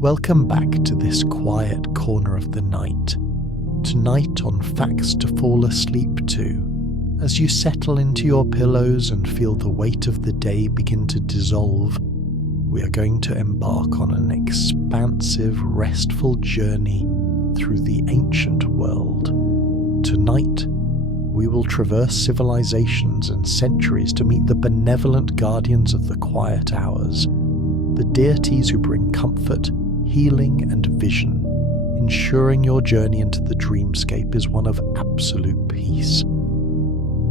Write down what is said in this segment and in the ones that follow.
Welcome back to this quiet corner of the night. Tonight on Facts to Fall Asleep To, as you settle into your pillows and feel the weight of the day begin to dissolve, we are going to embark on an expansive, restful journey through the ancient world. Tonight, we will traverse civilizations and centuries to meet the benevolent guardians of the quiet hours, the deities who bring comfort, healing and vision, ensuring your journey into the dreamscape is one of absolute peace.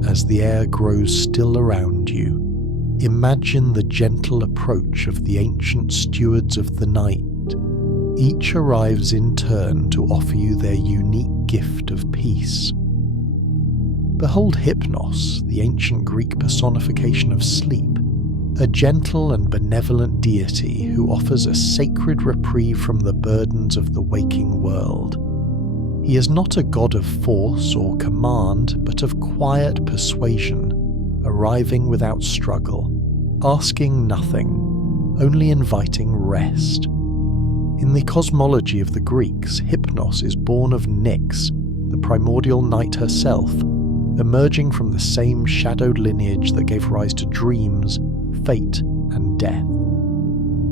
As the air grows still around you, imagine the gentle approach of the ancient stewards of the night. Each arrives in turn to offer you their unique gift of peace. Behold Hypnos, the ancient Greek personification of sleep, a gentle and benevolent deity who offers a sacred reprieve from the burdens of the waking world. He is not a god of force or command, but of quiet persuasion, arriving without struggle, asking nothing, only inviting rest. In the cosmology of the Greeks, Hypnos is born of Nyx, the primordial night herself, emerging from the same shadowed lineage that gave rise to dreams, fate, and death.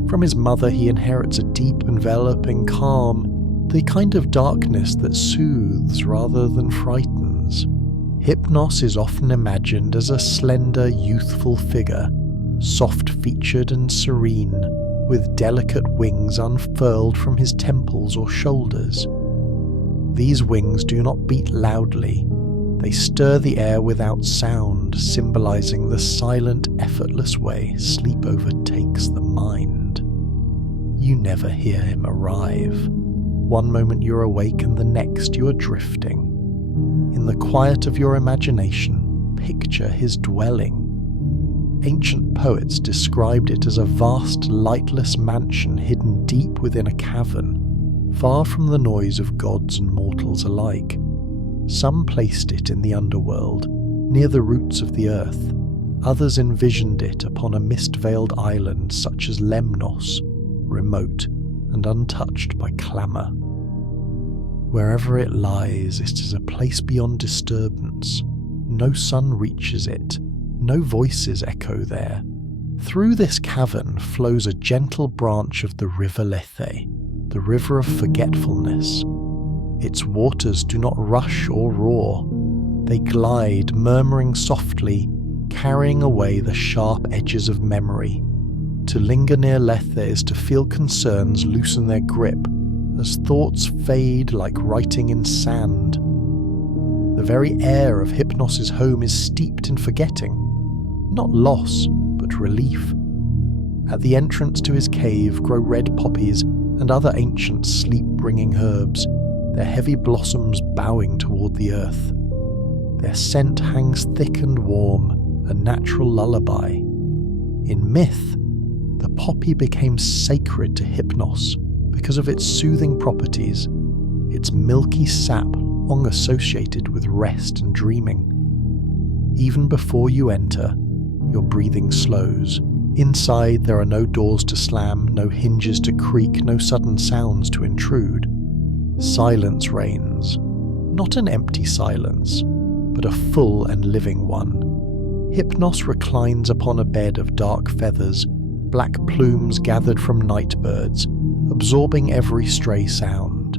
From his mother he inherits a deep, enveloping calm, the kind of darkness that soothes rather than frightens. Hypnos is often imagined as a slender, youthful figure, soft-featured and serene, with delicate wings unfurled from his temples or shoulders. These wings do not beat loudly. They stir the air without sound, symbolizing the silent, effortless way sleep overtakes the mind. You never hear him arrive. One moment you're awake and the next you are drifting. In the quiet of your imagination, picture his dwelling. Ancient poets described it as a vast, lightless mansion hidden deep within a cavern, far from the noise of gods and mortals alike. Some placed it in the underworld, near the roots of the earth. Others envisioned it upon a mist-veiled island such as Lemnos, remote and untouched by clamour. Wherever it lies, it is a place beyond disturbance. No sun reaches it, no voices echo there. Through this cavern flows a gentle branch of the river Lethe, the river of forgetfulness. Its waters do not rush or roar. They glide, murmuring softly, carrying away the sharp edges of memory. To linger near Lethe is to feel concerns loosen their grip, as thoughts fade like writing in sand. The very air of Hypnos' home is steeped in forgetting, not loss, but relief. At the entrance to his cave grow red poppies and other ancient sleep-bringing herbs, their heavy blossoms bowing toward the earth. Their scent hangs thick and warm, a natural lullaby. In myth, the poppy became sacred to Hypnos because of its soothing properties, its milky sap long associated with rest and dreaming. Even before you enter, your breathing slows. Inside there are no doors to slam, no hinges to creak, no sudden sounds to intrude. Silence reigns, not an empty silence, but a full and living one. Hypnos reclines upon a bed of dark feathers, black plumes gathered from night birds, absorbing every stray sound.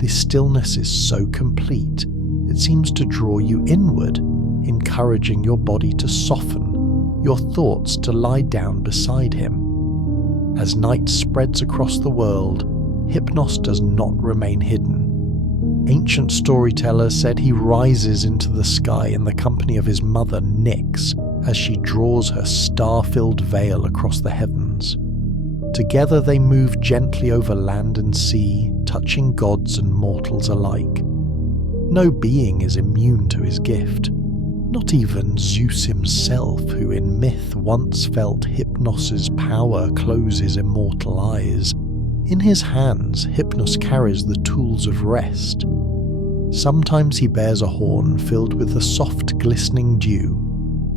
This stillness is so complete, it seems to draw you inward, encouraging your body to soften, your thoughts to lie down beside him. As night spreads across the world, Hypnos does not remain hidden. Ancient storytellers said he rises into the sky in the company of his mother Nyx as she draws her star-filled veil across the heavens. Together they move gently over land and sea, touching gods and mortals alike. No being is immune to his gift, not even Zeus himself, who in myth once felt Hypnos' power close his immortal eyes. In his hands, Hypnos carries the tools of rest. Sometimes he bears a horn filled with the soft glistening dew,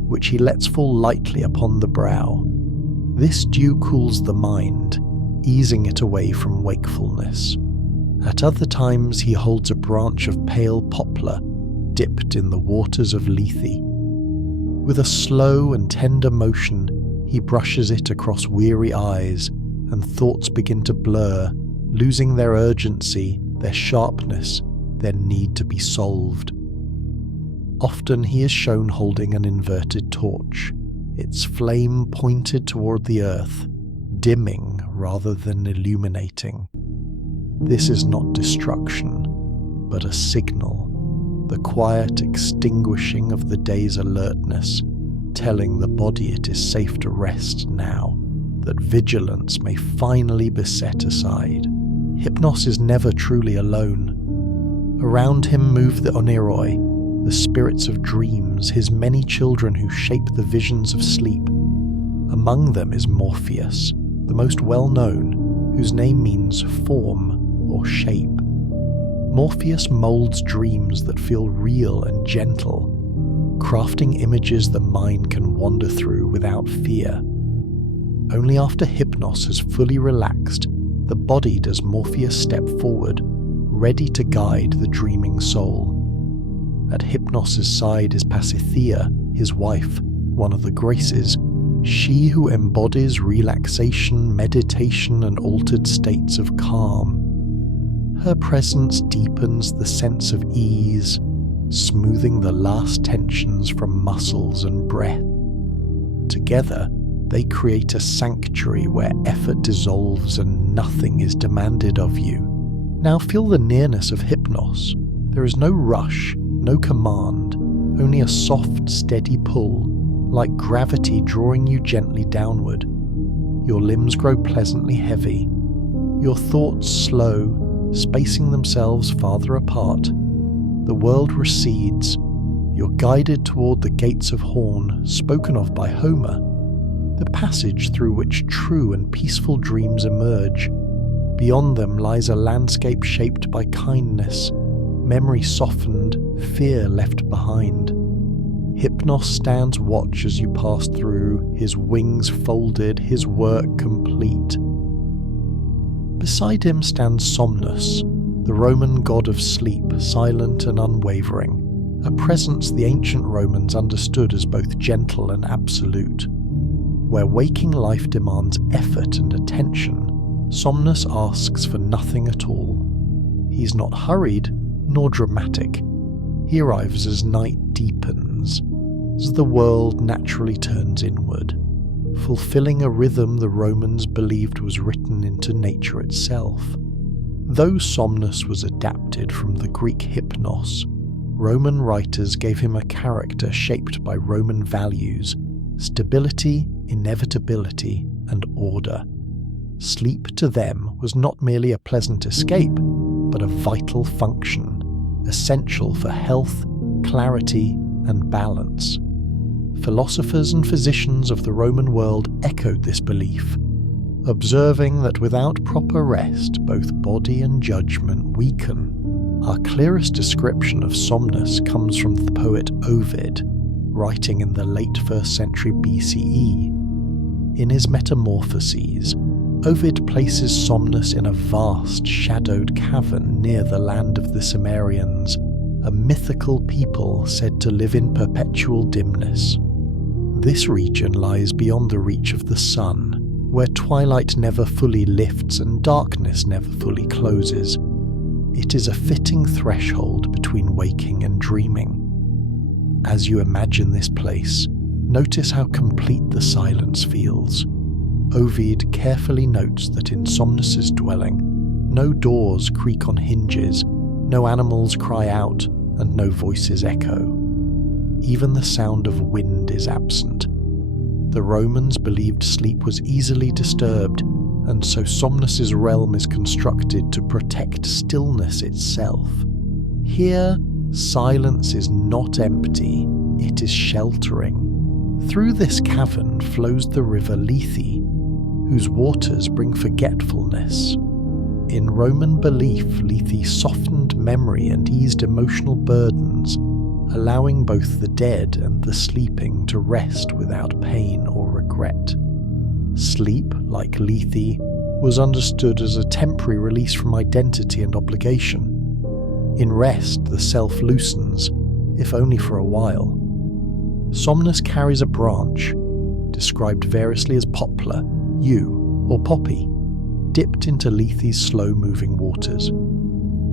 which he lets fall lightly upon the brow. This dew cools the mind, easing it away from wakefulness. At other times he holds a branch of pale poplar dipped in the waters of Lethe. With a slow and tender motion, he brushes it across weary eyes, and thoughts begin to blur, losing their urgency, their sharpness, their need to be solved. Often he is shown holding an inverted torch, its flame pointed toward the earth, dimming rather than illuminating. This is not destruction, but a signal, the quiet extinguishing of the day's alertness, telling the body it is safe to rest now, that vigilance may finally be set aside. Hypnos is never truly alone. Around him move the Oneiroi, the spirits of dreams, his many children who shape the visions of sleep. Among them is Morpheus, the most well-known, whose name means form or shape. Morpheus molds dreams that feel real and gentle, crafting images the mind can wander through without fear. Only after Hypnos has fully relaxed, the body does Morpheus step forward, ready to guide the dreaming soul. At Hypnos' side is Pasithea, his wife, one of the Graces, she who embodies relaxation, meditation, and altered states of calm. Her presence deepens the sense of ease, smoothing the last tensions from muscles and breath. Together, they create a sanctuary where effort dissolves and nothing is demanded of you. Now feel the nearness of Hypnos. There is no rush, no command, only a soft, steady pull, like gravity drawing you gently downward. Your limbs grow pleasantly heavy, your thoughts slow, spacing themselves farther apart. The world recedes. You're guided toward the gates of horn, spoken of by Homer, the passage through which true and peaceful dreams emerge. Beyond them lies a landscape shaped by kindness, memory softened, fear left behind. Hypnos stands watch as you pass through, his wings folded, his work complete. Beside him stands Somnus, the Roman god of sleep, silent and unwavering, a presence the ancient Romans understood as both gentle and absolute. Where waking life demands effort and attention, Somnus asks for nothing at all. He's not hurried, nor dramatic. He arrives as night deepens, as the world naturally turns inward, fulfilling a rhythm the Romans believed was written into nature itself. Though Somnus was adapted from the Greek Hypnos, Roman writers gave him a character shaped by Roman values: stability, inevitability, and order. Sleep to them was not merely a pleasant escape, but a vital function, essential for health, clarity, and balance. Philosophers and physicians of the Roman world echoed this belief, observing that without proper rest, both body and judgment weaken. Our clearest description of Somnus comes from the poet Ovid, writing in the late 1st century BCE. In his Metamorphoses, Ovid places Somnus in a vast, shadowed cavern near the land of the Cimmerians, a mythical people said to live in perpetual dimness. This region lies beyond the reach of the sun, where twilight never fully lifts and darkness never fully closes. It is a fitting threshold between waking and dreaming. As you imagine this place, notice how complete the silence feels. Ovid carefully notes that in Somnus's dwelling, no doors creak on hinges, no animals cry out, and no voices echo. Even the sound of wind is absent. The Romans believed sleep was easily disturbed, and so Somnus's realm is constructed to protect stillness itself. Here, silence is not empty, it is sheltering. Through this cavern flows the river Lethe, whose waters bring forgetfulness. In Roman belief, Lethe softened memory and eased emotional burdens, allowing both the dead and the sleeping to rest without pain or regret. Sleep, like Lethe, was understood as a temporary release from identity and obligation. In rest, the self loosens, if only for a while. Somnus carries a branch, described variously as poplar, yew, or poppy, dipped into Lethe's slow-moving waters.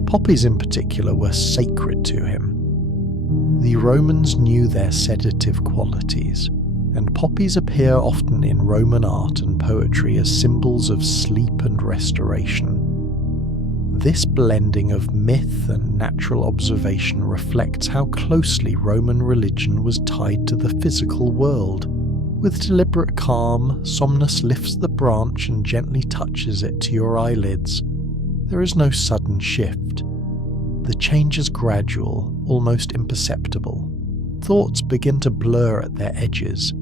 Poppies in particular were sacred to him. The Romans knew their sedative qualities, and poppies appear often in Roman art and poetry as symbols of sleep and restoration. This blending of myth and natural observation reflects how closely Roman religion was tied to the physical world. With deliberate calm, Somnus lifts the branch and gently touches it to your eyelids. There is no sudden shift. The change is gradual, almost imperceptible. Thoughts begin to blur at their edges.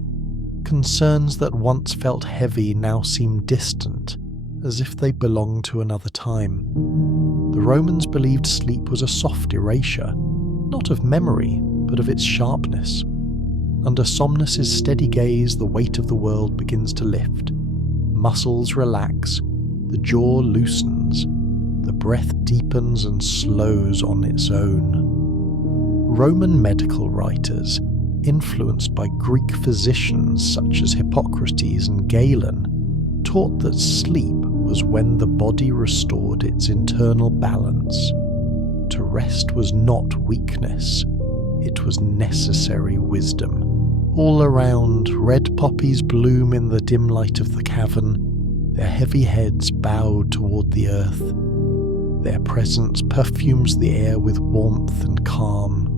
Concerns that once felt heavy now seem distant, as if they belonged to another time. The Romans believed sleep was a soft erasure, not of memory, but of its sharpness. Under Somnus's steady gaze, the weight of the world begins to lift. Muscles relax, the jaw loosens, the breath deepens and slows on its own. Roman medical writers, influenced by Greek physicians such as Hippocrates and Galen, taught that sleep was when the body restored its internal balance. To rest was not weakness, it was necessary wisdom. All around, red poppies bloom in the dim light of the cavern, their heavy heads bowed toward the earth. Their presence perfumes the air with warmth and calm.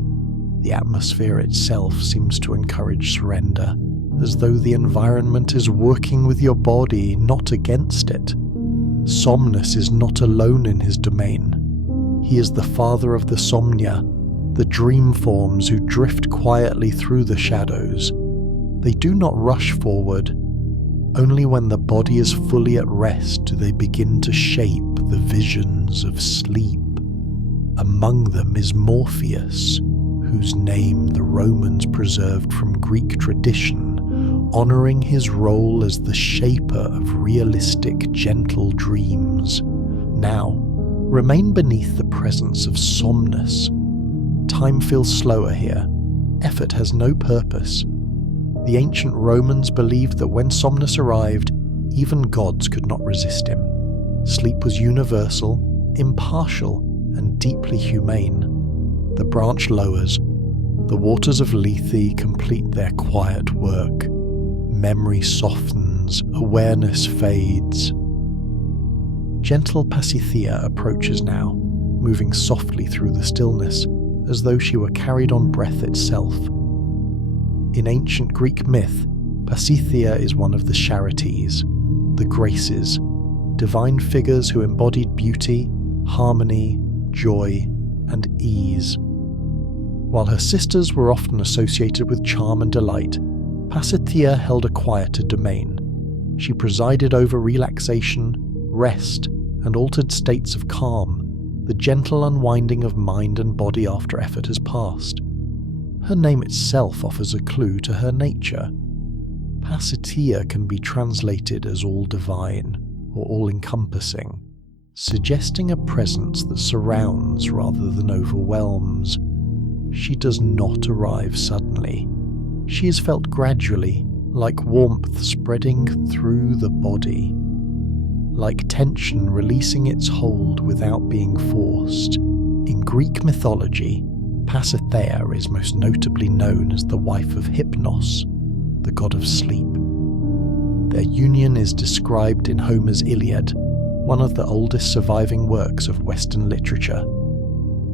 The atmosphere itself seems to encourage surrender, as though the environment is working with your body, not against it. Somnus is not alone in his domain. He is the father of the somnia, the dream forms who drift quietly through the shadows. They do not rush forward. Only when the body is fully at rest do they begin to shape the visions of sleep. Among them is Morpheus, whose name the Romans preserved from Greek tradition, honouring his role as the shaper of realistic, gentle dreams. Now, remain beneath the presence of Somnus. Time feels slower here. Effort has no purpose. The ancient Romans believed that when Somnus arrived, even gods could not resist him. Sleep was universal, impartial, and deeply humane. The branch lowers. The waters of Lethe complete their quiet work. Memory softens, awareness fades. Gentle Pasithea approaches now, moving softly through the stillness, as though she were carried on breath itself. In ancient Greek myth, Pasithea is one of the Charities, the Graces, divine figures who embodied beauty, harmony, joy, and ease. While her sisters were often associated with charm and delight, Pasithea held a quieter domain. She presided over relaxation, rest, and altered states of calm, the gentle unwinding of mind and body after effort has passed. Her name itself offers a clue to her nature. Pasithea can be translated as all divine or all-encompassing, suggesting a presence that surrounds rather than overwhelms. She does not arrive suddenly. She is felt gradually, like warmth spreading through the body, like tension releasing its hold without being forced. In Greek mythology, Pasithea is most notably known as the wife of Hypnos, the god of sleep. Their union is described in Homer's Iliad, one of the oldest surviving works of Western literature.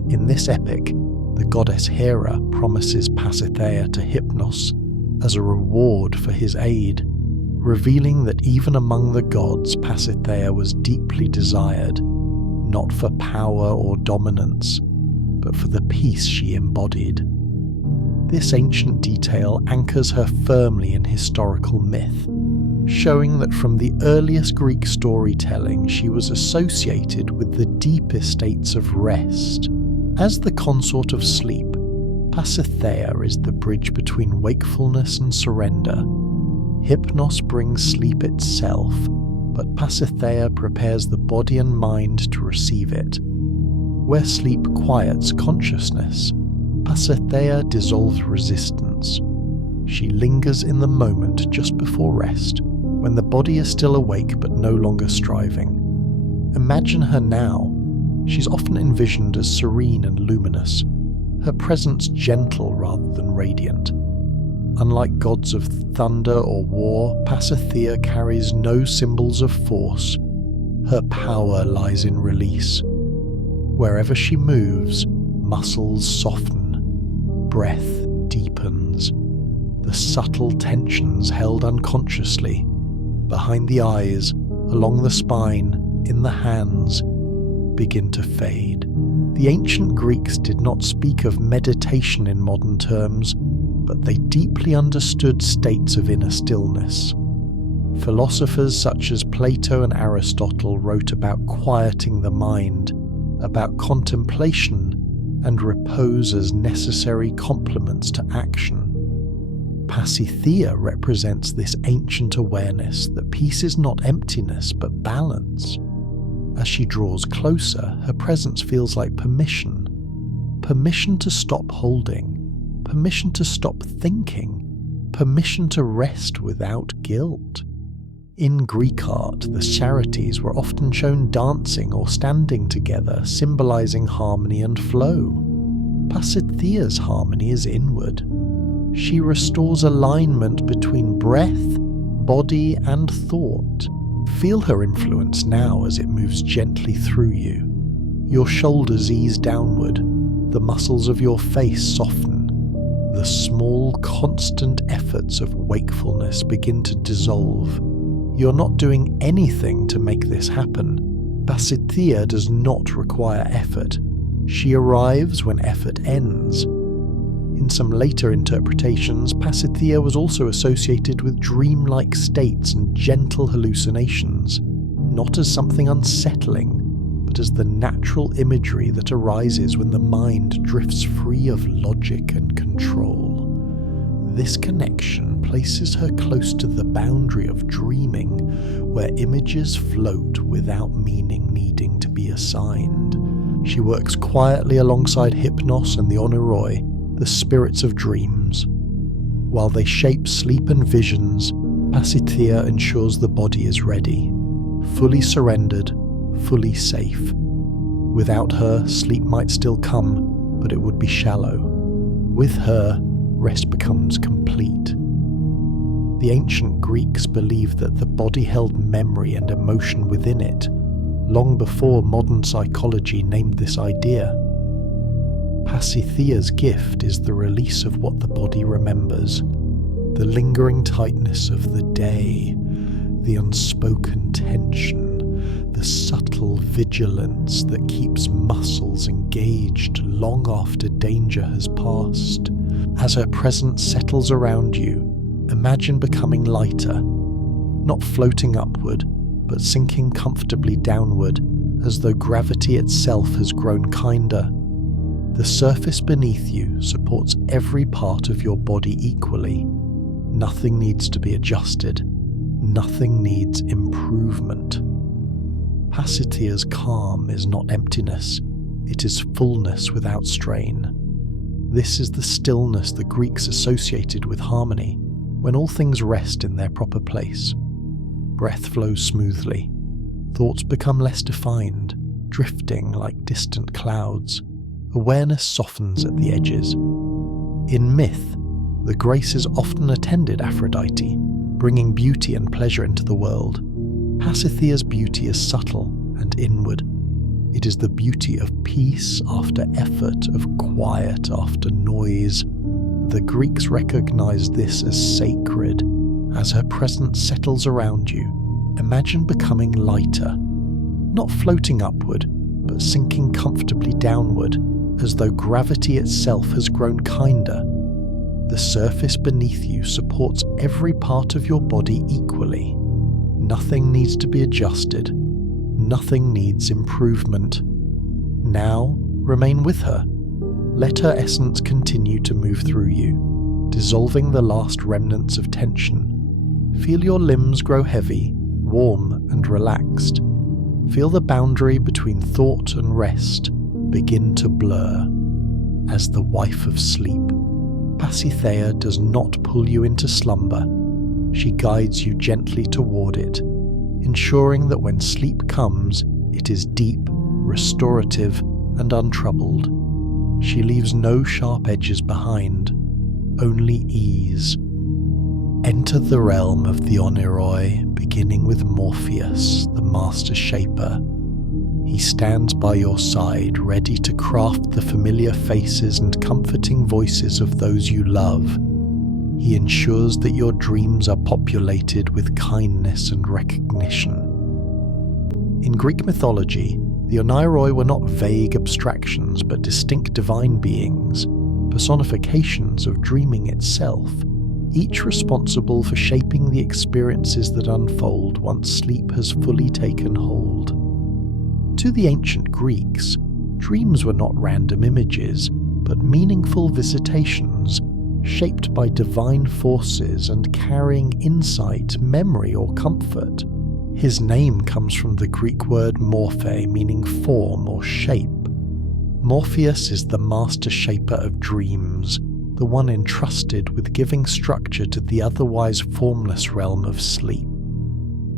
In this epic, the goddess Hera promises Pasithea to Hypnos as a reward for his aid, revealing that even among the gods Pasithea was deeply desired, not for power or dominance, but for the peace she embodied. This ancient detail anchors her firmly in historical myth, showing that from the earliest Greek storytelling she was associated with the deepest states of rest. As the consort of sleep, Pasithea is the bridge between wakefulness and surrender. Hypnos brings sleep itself, but Pasithea prepares the body and mind to receive it. Where sleep quiets consciousness, Pasithea dissolves resistance. She lingers in the moment just before rest, when the body is still awake but no longer striving. Imagine her now. She's often envisioned as serene and luminous, her presence gentle rather than radiant. Unlike gods of thunder or war, Pasithea carries no symbols of force. Her power lies in release. Wherever she moves, muscles soften, breath deepens. The subtle tensions held unconsciously, behind the eyes, along the spine, in the hands, begin to fade. The ancient Greeks did not speak of meditation in modern terms, but they deeply understood states of inner stillness. Philosophers such as Plato and Aristotle wrote about quieting the mind, about contemplation and repose as necessary complements to action. Pasithea represents this ancient awareness that peace is not emptiness but balance. As she draws closer, her presence feels like permission. Permission to stop holding, permission to stop thinking, permission to rest without guilt. In Greek art, the Charities were often shown dancing or standing together, symbolizing harmony and flow. Pasithea's harmony is inward. She restores alignment between breath, body, and thought. Feel her influence now as it moves gently through you. Your shoulders ease downward, the muscles of your face soften. The small, constant efforts of wakefulness begin to dissolve. You're not doing anything to make this happen. Pasithea does not require effort. She arrives when effort ends. In some later interpretations, Pasithea was also associated with dreamlike states and gentle hallucinations, not as something unsettling, but as the natural imagery that arises when the mind drifts free of logic and control. This connection places her close to the boundary of dreaming, where images float without meaning needing to be assigned. She works quietly alongside Hypnos and the Oneiroi, the spirits of dreams. While they shape sleep and visions, Pasithea ensures the body is ready, fully surrendered, fully safe. Without her, sleep might still come, but it would be shallow. With her, rest becomes complete. The ancient Greeks believed that the body held memory and emotion within it, long before modern psychology named this idea. Pasithea's gift is the release of what the body remembers, the lingering tightness of the day, the unspoken tension, the subtle vigilance that keeps muscles engaged long after danger has passed. As her presence settles around you, imagine becoming lighter, not floating upward, but sinking comfortably downward, as though gravity itself has grown kinder. The surface beneath you supports every part of your body equally. Nothing needs to be adjusted. Nothing needs improvement. Pasithea's calm is not emptiness. It is fullness without strain. This is the stillness the Greeks associated with harmony, when all things rest in their proper place. Breath flows smoothly. Thoughts become less defined, drifting like distant clouds. Awareness softens at the edges. In myth, the Graces often attended Aphrodite, bringing beauty and pleasure into the world. Pasithea's beauty is subtle and inward. It is the beauty of peace after effort, of quiet after noise. The Greeks recognized this as sacred. As her presence settles around you, imagine becoming lighter, not floating upward, but sinking comfortably downward, as though gravity itself has grown kinder. The surface beneath you supports every part of your body equally. Nothing needs to be adjusted. Nothing needs improvement. Now, remain with her. Let her essence continue to move through you, dissolving the last remnants of tension. Feel your limbs grow heavy, warm, and relaxed. Feel the boundary between thought and rest begin to blur. As the wife of sleep, Pasithea does not pull you into slumber. She guides you gently toward it, ensuring that when sleep comes, it is deep, restorative, and untroubled. She leaves no sharp edges behind, only ease. Enter the realm of the Oneiroi, beginning with Morpheus, the Master Shaper. He stands by your side, ready to craft the familiar faces and comforting voices of those you love. He ensures that your dreams are populated with kindness and recognition. In Greek mythology, the Oneiroi were not vague abstractions but distinct divine beings, personifications of dreaming itself, each responsible for shaping the experiences that unfold once sleep has fully taken hold. To the ancient Greeks, dreams were not random images, but meaningful visitations, shaped by divine forces and carrying insight, memory, or comfort. His name comes from the Greek word morphe, meaning form or shape. Morpheus is the master shaper of dreams, the one entrusted with giving structure to the otherwise formless realm of sleep.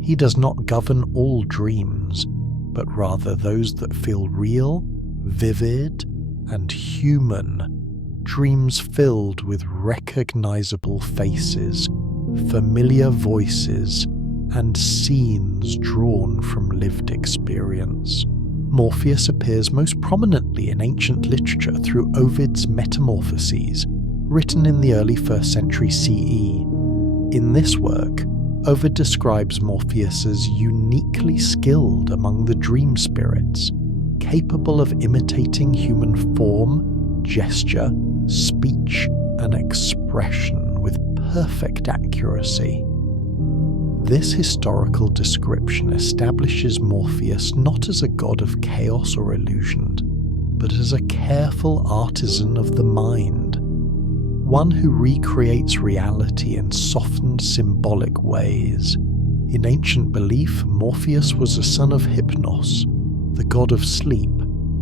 He does not govern all dreams, but rather those that feel real, vivid, and human, dreams filled with recognizable faces, familiar voices, and scenes drawn from lived experience. Morpheus appears most prominently in ancient literature through Ovid's Metamorphoses, written in the early 1st century CE. In this work, Ovid describes Morpheus as uniquely skilled among the dream spirits, capable of imitating human form, gesture, speech, and expression with perfect accuracy. This historical description establishes Morpheus not as a god of chaos or illusion, but as a careful artisan of the mind, one who recreates reality in softened, symbolic ways. In ancient belief, Morpheus was a son of Hypnos, the god of sleep,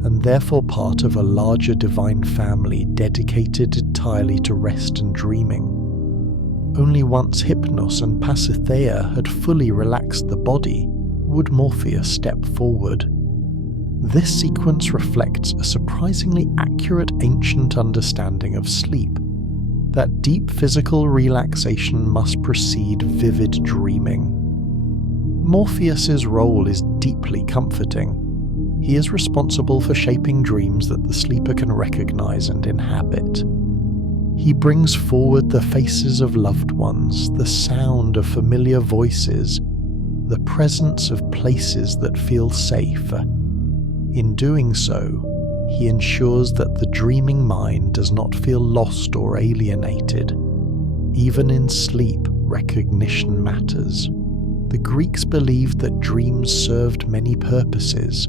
and therefore part of a larger divine family dedicated entirely to rest and dreaming. Only once Hypnos and Pasithea had fully relaxed the body would Morpheus step forward. This sequence reflects a surprisingly accurate ancient understanding of sleep, that deep physical relaxation must precede vivid dreaming. Morpheus's role is deeply comforting. He is responsible for shaping dreams that the sleeper can recognize and inhabit. He brings forward the faces of loved ones, the sound of familiar voices, the presence of places that feel safe. In doing so, he ensures that the dreaming mind does not feel lost or alienated. Even in sleep, recognition matters. The Greeks believed that dreams served many purposes.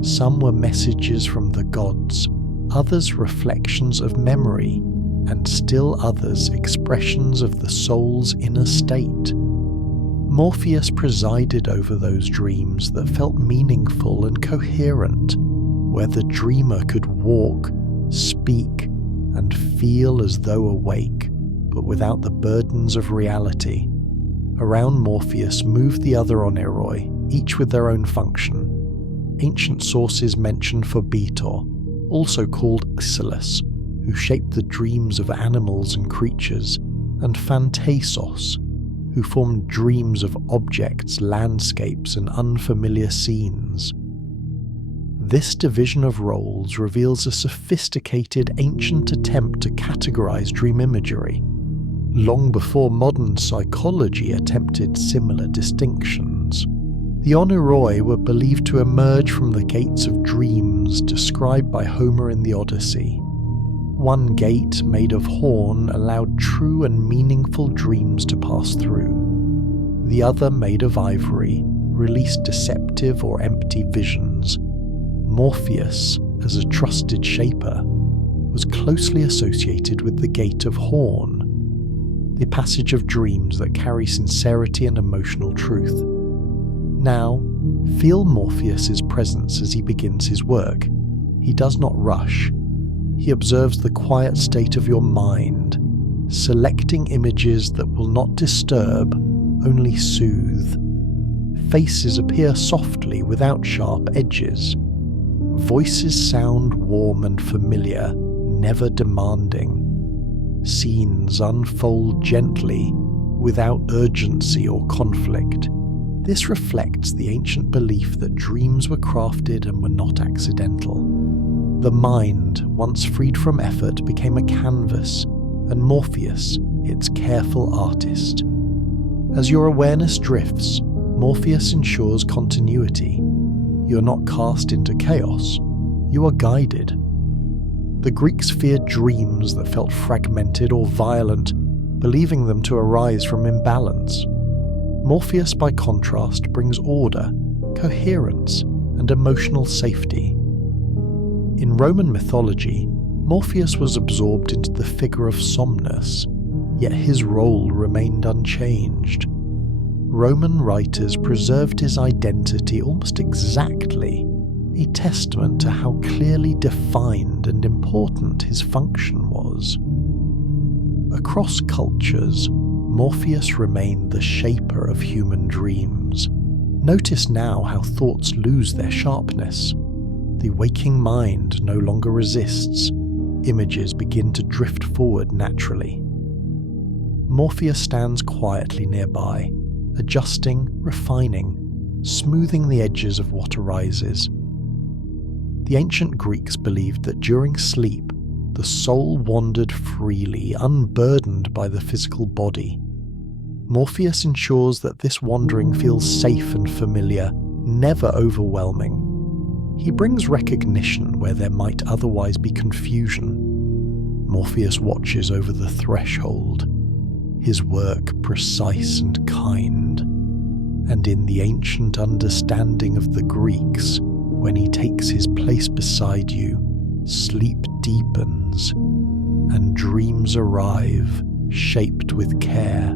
Some were messages from the gods, others reflections of memory, and still others expressions of the soul's inner state. Morpheus presided over those dreams that felt meaningful and coherent, where the dreamer could walk, speak, and feel as though awake, but without the burdens of reality. Around Morpheus moved the other Oneiroi, each with their own function. Ancient sources mention Phobetor, also called Isolus, who shaped the dreams of animals and creatures, and Phantasos, who formed dreams of objects, landscapes, and unfamiliar scenes. This division of roles reveals a sophisticated ancient attempt to categorize dream imagery, long before modern psychology attempted similar distinctions. The Oneiroi were believed to emerge from the gates of dreams described by Homer in the Odyssey. One gate, made of horn, allowed true and meaningful dreams to pass through. The other, made of ivory, released deceptive or empty visions. Morpheus, as a trusted shaper, was closely associated with the gate of horn, the passage of dreams that carry sincerity and emotional truth. Now, feel Morpheus's presence as he begins his work. He does not rush. He observes the quiet state of your mind, selecting images that will not disturb, only soothe. Faces appear softly without sharp edges. Voices sound warm and familiar, never demanding. Scenes unfold gently, without urgency or conflict. This reflects the ancient belief that dreams were crafted and were not accidental. The mind, once freed from effort, became a canvas, and Morpheus, its careful artist. As your awareness drifts, Morpheus ensures continuity. You are not cast into chaos, you are guided. The Greeks feared dreams that felt fragmented or violent, believing them to arise from imbalance. Morpheus, by contrast, brings order, coherence, and emotional safety. In Roman mythology, Morpheus was absorbed into the figure of Somnus, yet his role remained unchanged. Roman writers preserved his identity almost exactly, a testament to how clearly defined and important his function was. Across cultures, Morpheus remained the shaper of human dreams. Notice now how thoughts lose their sharpness. The waking mind no longer resists. Images begin to drift forward naturally. Morpheus stands quietly nearby, adjusting, refining, smoothing the edges of what arises. The ancient Greeks believed that during sleep, the soul wandered freely, unburdened by the physical body. Morpheus ensures that this wandering feels safe and familiar, never overwhelming. He brings recognition where there might otherwise be confusion. Morpheus watches over the threshold, his work precise and kind. And in the ancient understanding of the Greeks, when he takes his place beside you, sleep deepens, and dreams arrive, shaped with care.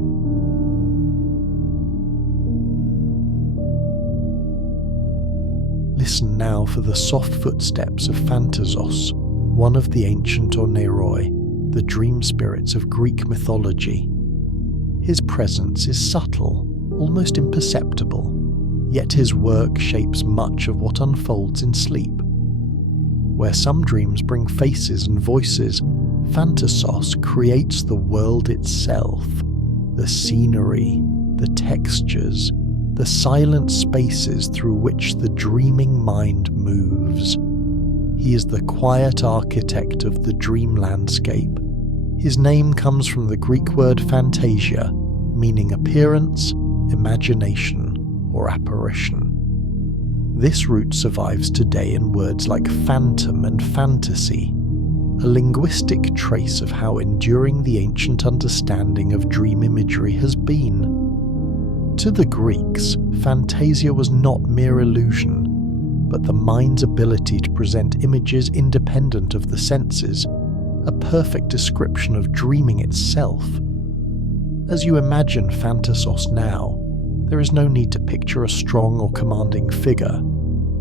Listen now for the soft footsteps of Phantasos, one of the ancient Oneiroi, the dream spirits of Greek mythology. His presence is subtle, almost imperceptible, yet his work shapes much of what unfolds in sleep. Where some dreams bring faces and voices, Phantasos creates the world itself, the scenery, the textures, the silent spaces through which the dreaming mind moves. He is the quiet architect of the dream landscape. His name comes from the Greek word phantasia, meaning appearance, imagination, or apparition. This root survives today in words like phantom and fantasy, a linguistic trace of how enduring the ancient understanding of dream imagery has been. To the Greeks, phantasia was not mere illusion, but the mind's ability to present images independent of the senses, a perfect description of dreaming itself. As you imagine Phantasos now, there is no need to picture a strong or commanding figure.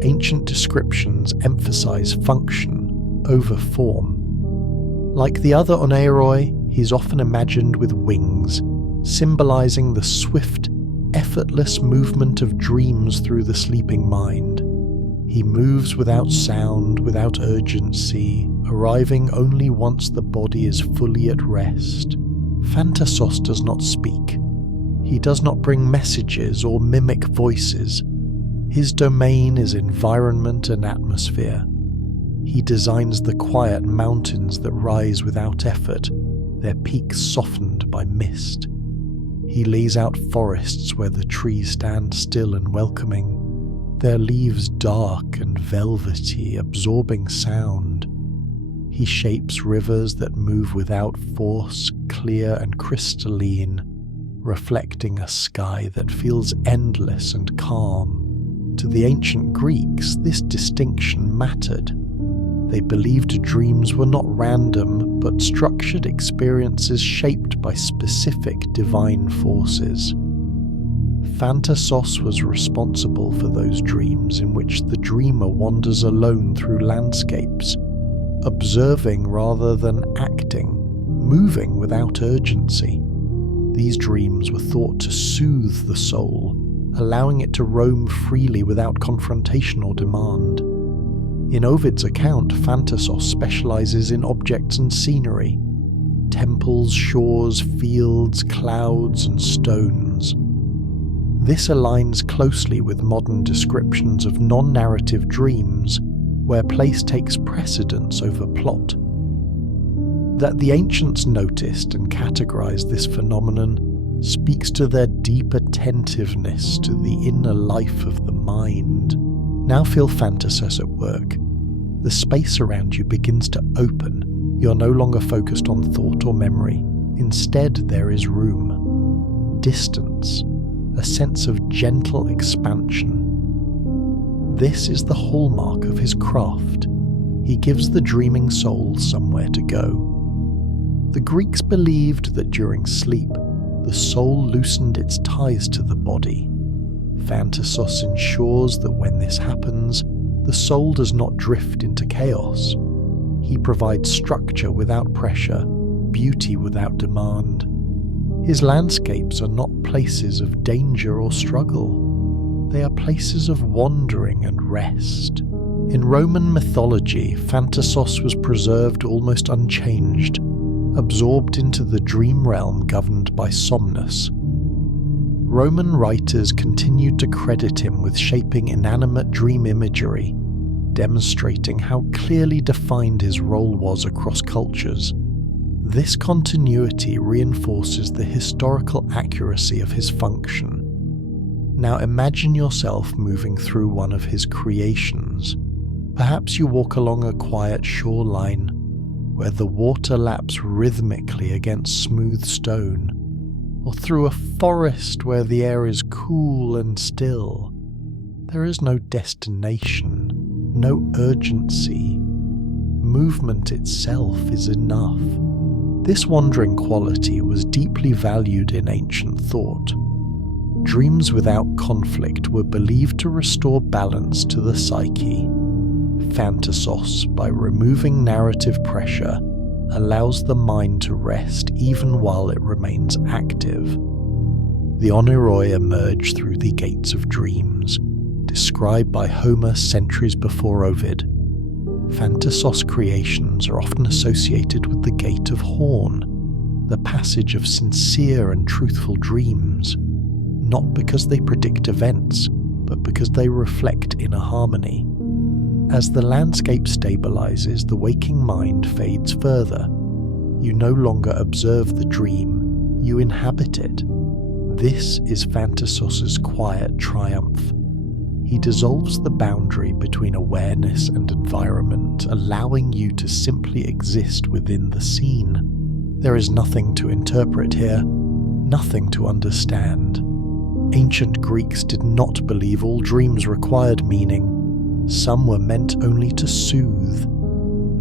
Ancient descriptions emphasize function over form. Like the other Oneiroi, he's often imagined with wings, symbolizing the swift, effortless movement of dreams through the sleeping mind. He moves without sound, without urgency, arriving only once the body is fully at rest. Phantasos does not speak. He does not bring messages or mimic voices. His domain is environment and atmosphere. He designs the quiet mountains that rise without effort, their peaks softened by mist. He lays out forests where the trees stand still and welcoming, their leaves dark and velvety, absorbing sound. He shapes rivers that move without force, clear and crystalline, reflecting a sky that feels endless and calm. To the ancient Greeks, this distinction mattered. They believed dreams were not random, but structured experiences shaped by specific divine forces. Phantasos was responsible for those dreams in which the dreamer wanders alone through landscapes, observing rather than acting, moving without urgency. These dreams were thought to soothe the soul, allowing it to roam freely without confrontation or demand. In Ovid's account, Phantasos specializes in objects and scenery: temples, shores, fields, clouds, and stones. This aligns closely with modern descriptions of non-narrative dreams, where place takes precedence over plot. That the ancients noticed and categorized this phenomenon speaks to their deep attentiveness to the inner life of the mind. Now feel Phantasos at work. The space around you begins to open. You're no longer focused on thought or memory. Instead, there is room, distance, a sense of gentle expansion. This is the hallmark of his craft. He gives the dreaming soul somewhere to go. The Greeks believed that during sleep, the soul loosened its ties to the body. Phantasos ensures that when this happens, the soul does not drift into chaos. He provides structure without pressure, beauty without demand. His landscapes are not places of danger or struggle. They are places of wandering and rest. In Roman mythology, Phantasos was preserved almost unchanged, absorbed into the dream realm governed by Somnus. Roman writers continued to credit him with shaping inanimate dream imagery, demonstrating how clearly defined his role was across cultures. This continuity reinforces the historical accuracy of his function. Now imagine yourself moving through one of his creations. Perhaps you walk along a quiet shoreline, where the water laps rhythmically against smooth stone, or through a forest where the air is cool and still. There is no destination, no urgency. Movement itself is enough. This wandering quality was deeply valued in ancient thought. Dreams without conflict were believed to restore balance to the psyche. Phantasos, by removing narrative pressure, allows the mind to rest even while it remains active. The Oneiroi emerge through the gates of dreams, described by Homer centuries before Ovid. Phantasos creations are often associated with the Gate of Horn, the passage of sincere and truthful dreams, not because they predict events, but because they reflect inner harmony. As the landscape stabilizes, the waking mind fades further. You no longer observe the dream, you inhabit it. This is Phantasos's quiet triumph. He dissolves the boundary between awareness and environment, allowing you to simply exist within the scene. There is nothing to interpret here, nothing to understand. Ancient Greeks did not believe all dreams required meaning. Some were meant only to soothe.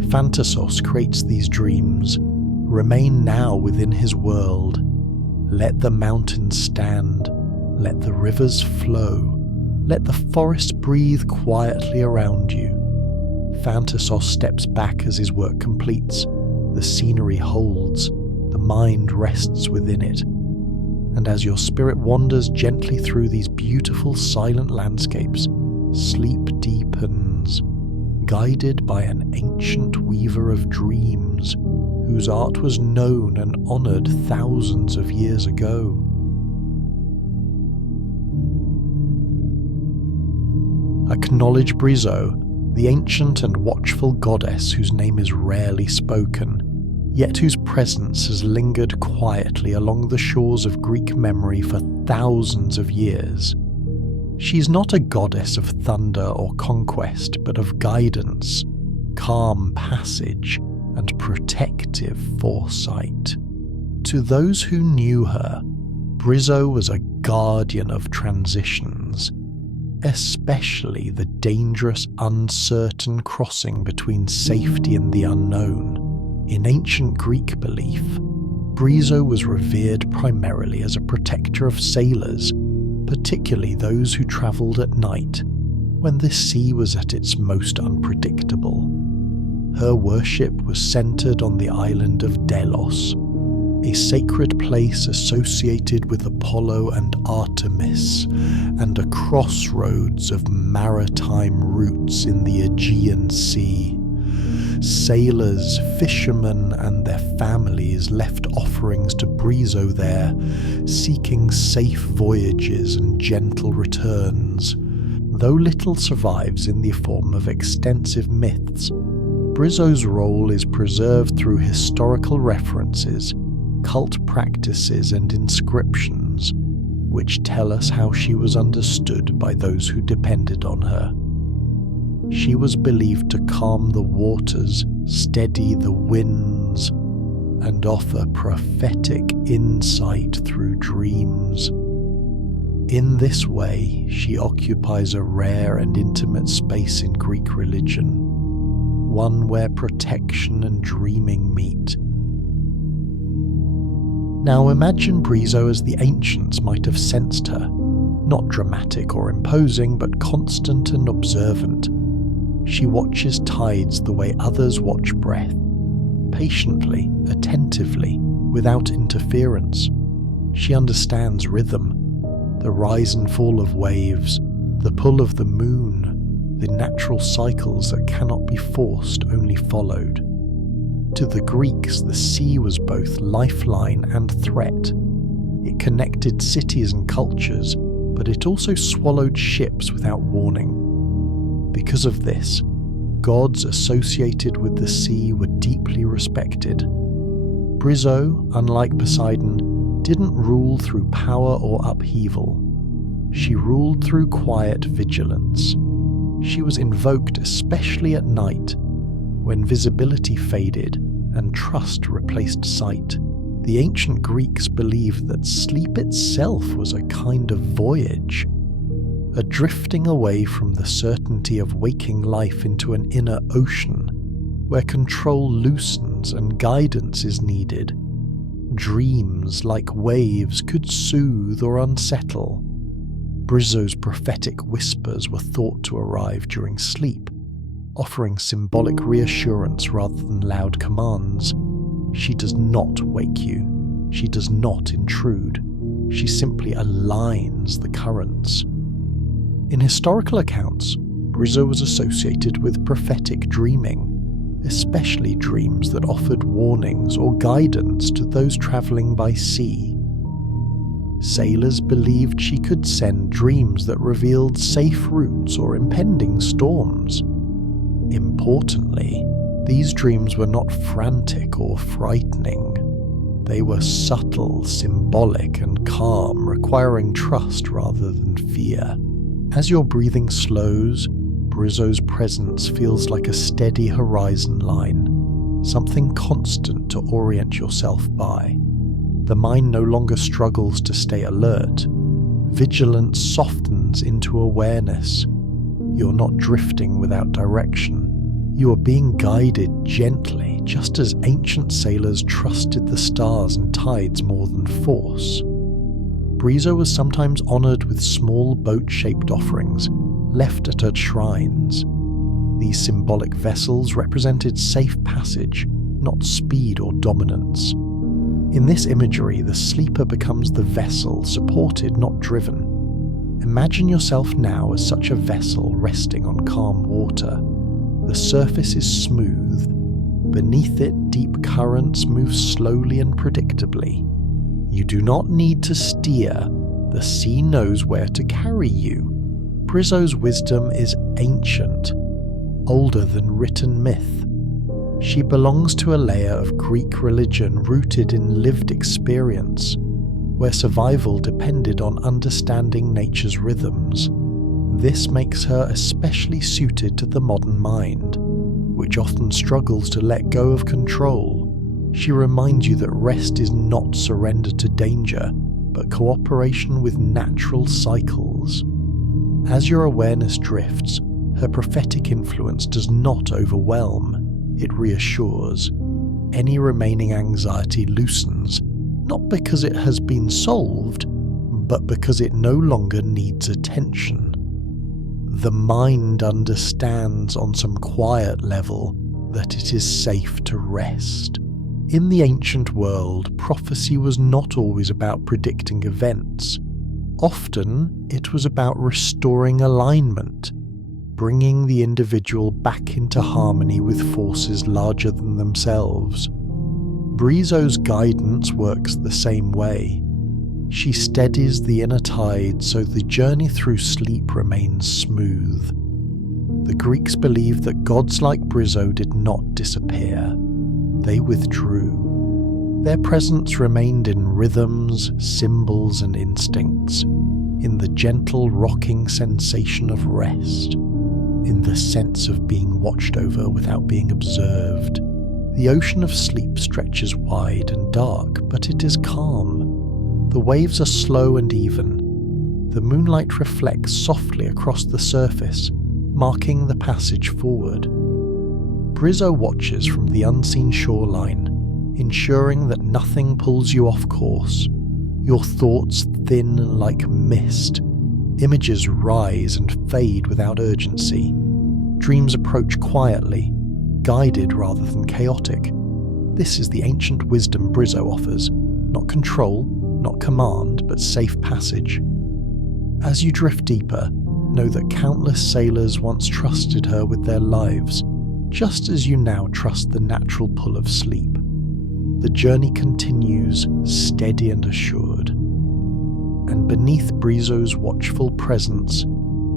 Phantasos creates these dreams. Remain now within his world. Let the mountains stand. Let the rivers flow. Let the forest breathe quietly around you. Phantasos steps back as his work completes. The scenery holds. The mind rests within it. And as your spirit wanders gently through these beautiful silent landscapes, sleep deepens, guided by an ancient weaver of dreams, whose art was known and honored thousands of years ago. Acknowledge Brizo, the ancient and watchful goddess whose name is rarely spoken, yet whose presence has lingered quietly along the shores of Greek memory for thousands of years. She's not a goddess of thunder or conquest, but of guidance, calm passage, and protective foresight. To those who knew her, Brizo was a guardian of transitions, especially the dangerous, uncertain crossing between safety and the unknown. In ancient Greek belief, Brizo was revered primarily as a protector of sailors, particularly those who travelled at night, when the sea was at its most unpredictable. Her worship was centred on the island of Delos, a sacred place associated with Apollo and Artemis, and a crossroads of maritime routes in the Aegean Sea. Sailors, fishermen, and their families left offerings to Brizo there, seeking safe voyages and gentle returns. Though little survives in the form of extensive myths, Brizo's role is preserved through historical references, cult practices, and inscriptions, which tell us how she was understood by those who depended on her. She was believed to calm the waters, steady the winds, and offer prophetic insight through dreams. In this way, she occupies a rare and intimate space in Greek religion, one where protection and dreaming meet. Now imagine Brizo as the ancients might have sensed her, not dramatic or imposing, but constant and observant. She watches tides the way others watch breath, patiently, attentively, without interference. She understands rhythm, the rise and fall of waves, the pull of the moon, the natural cycles that cannot be forced, only followed. To the Greeks, the sea was both lifeline and threat. It connected cities and cultures, but it also swallowed ships without warning. Because of this, gods associated with the sea were deeply respected. Brizo, unlike Poseidon, didn't rule through power or upheaval. She ruled through quiet vigilance. She was invoked especially at night, when visibility faded and trust replaced sight. The ancient Greeks believed that sleep itself was a kind of voyage, a drifting away from the certainty of waking life into an inner ocean, where control loosens and guidance is needed. Dreams, like waves, could soothe or unsettle. Brizo's prophetic whispers were thought to arrive during sleep, offering symbolic reassurance rather than loud commands. She does not wake you. She does not intrude. She simply aligns the currents. In historical accounts, Brizo was associated with prophetic dreaming, especially dreams that offered warnings or guidance to those travelling by sea. Sailors believed she could send dreams that revealed safe routes or impending storms. Importantly, these dreams were not frantic or frightening. They were subtle, symbolic, and calm, requiring trust rather than fear. As your breathing slows, Brizo's presence feels like a steady horizon line, something constant to orient yourself by. The mind no longer struggles to stay alert. Vigilance softens into awareness. You're not drifting without direction. You are being guided gently, just as ancient sailors trusted the stars and tides more than force. Brizo was sometimes honoured with small boat-shaped offerings left at her shrines. These symbolic vessels represented safe passage, not speed or dominance. In this imagery, the sleeper becomes the vessel, supported, not driven. Imagine yourself now as such a vessel resting on calm water. The surface is smooth. Beneath it, deep currents move slowly and predictably. You do not need to steer. The sea knows where to carry you. Brizo's wisdom is ancient, older than written myth. She belongs to a layer of Greek religion rooted in lived experience, where survival depended on understanding nature's rhythms. This makes her especially suited to the modern mind, which often struggles to let go of control. She reminds you that rest is not surrender to danger, but cooperation with natural cycles. As your awareness drifts, her prophetic influence does not overwhelm, it reassures. Any remaining anxiety loosens, not because it has been solved, but because it no longer needs attention. The mind understands on some quiet level that it is safe to rest. In the ancient world, prophecy was not always about predicting events. Often, it was about restoring alignment, bringing the individual back into harmony with forces larger than themselves. Brizo's guidance works the same way. She steadies the inner tide so the journey through sleep remains smooth. The Greeks believed that gods like Brizo did not disappear. They withdrew. Their presence remained in rhythms, symbols, and instincts, in the gentle rocking sensation of rest, in the sense of being watched over without being observed. The ocean of sleep stretches wide and dark, but it is calm. The waves are slow and even. The moonlight reflects softly across the surface, marking the passage forward. Brizo watches from the unseen shoreline, ensuring that nothing pulls you off course. Your thoughts thin like mist. Images rise and fade without urgency. Dreams approach quietly, guided rather than chaotic. This is the ancient wisdom Brizo offers. Not control, not command, but safe passage. As you drift deeper, know that countless sailors once trusted her with their lives, just as you now trust the natural pull of sleep. The journey continues, steady and assured. And beneath Brizo's watchful presence,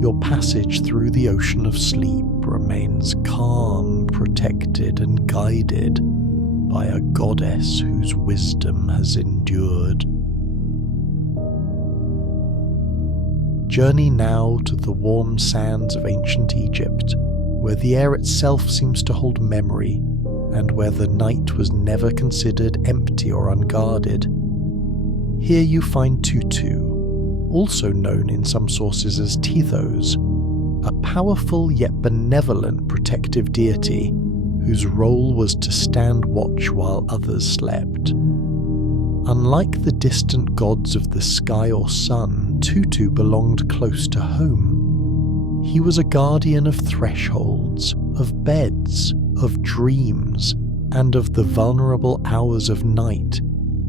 your passage through the ocean of sleep remains calm, protected, and guided by a goddess whose wisdom has endured. Journey now to the warm sands of ancient Egypt, where the air itself seems to hold memory, and where the night was never considered empty or unguarded. Here you find Tutu, also known in some sources as Tethos, a powerful yet benevolent protective deity whose role was to stand watch while others slept. Unlike the distant gods of the sky or sun, Tutu belonged close to home. He was a guardian of thresholds, of beds, of dreams, and of the vulnerable hours of night.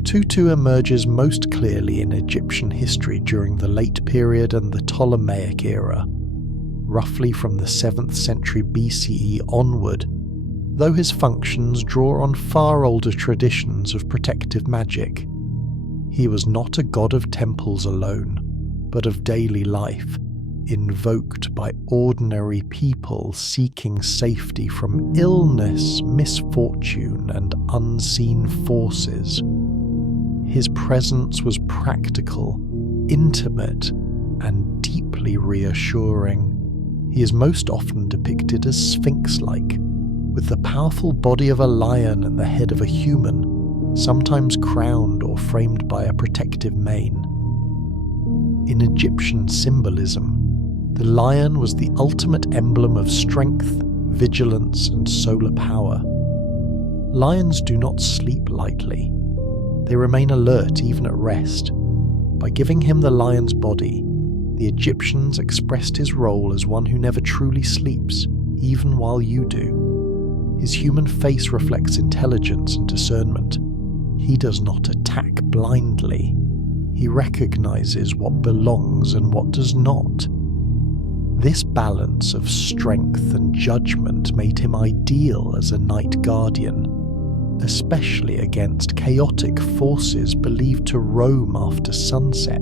Tutu emerges most clearly in Egyptian history during the late period and the Ptolemaic era, roughly from the 7th century BCE onward, though his functions draw on far older traditions of protective magic. He was not a god of temples alone, but of daily life, invoked by ordinary people seeking safety from illness, misfortune, and unseen forces. His presence was practical, intimate, and deeply reassuring. He is most often depicted as sphinx-like, with the powerful body of a lion and the head of a human, sometimes crowned or framed by a protective mane. In Egyptian symbolism, the lion was the ultimate emblem of strength, vigilance, and solar power. Lions do not sleep lightly. They remain alert even at rest. By giving him the lion's body, the Egyptians expressed his role as one who never truly sleeps, even while you do. His human face reflects intelligence and discernment. He does not attack blindly. He recognizes what belongs and what does not. This balance of strength and judgment made him ideal as a night guardian, especially against chaotic forces believed to roam after sunset.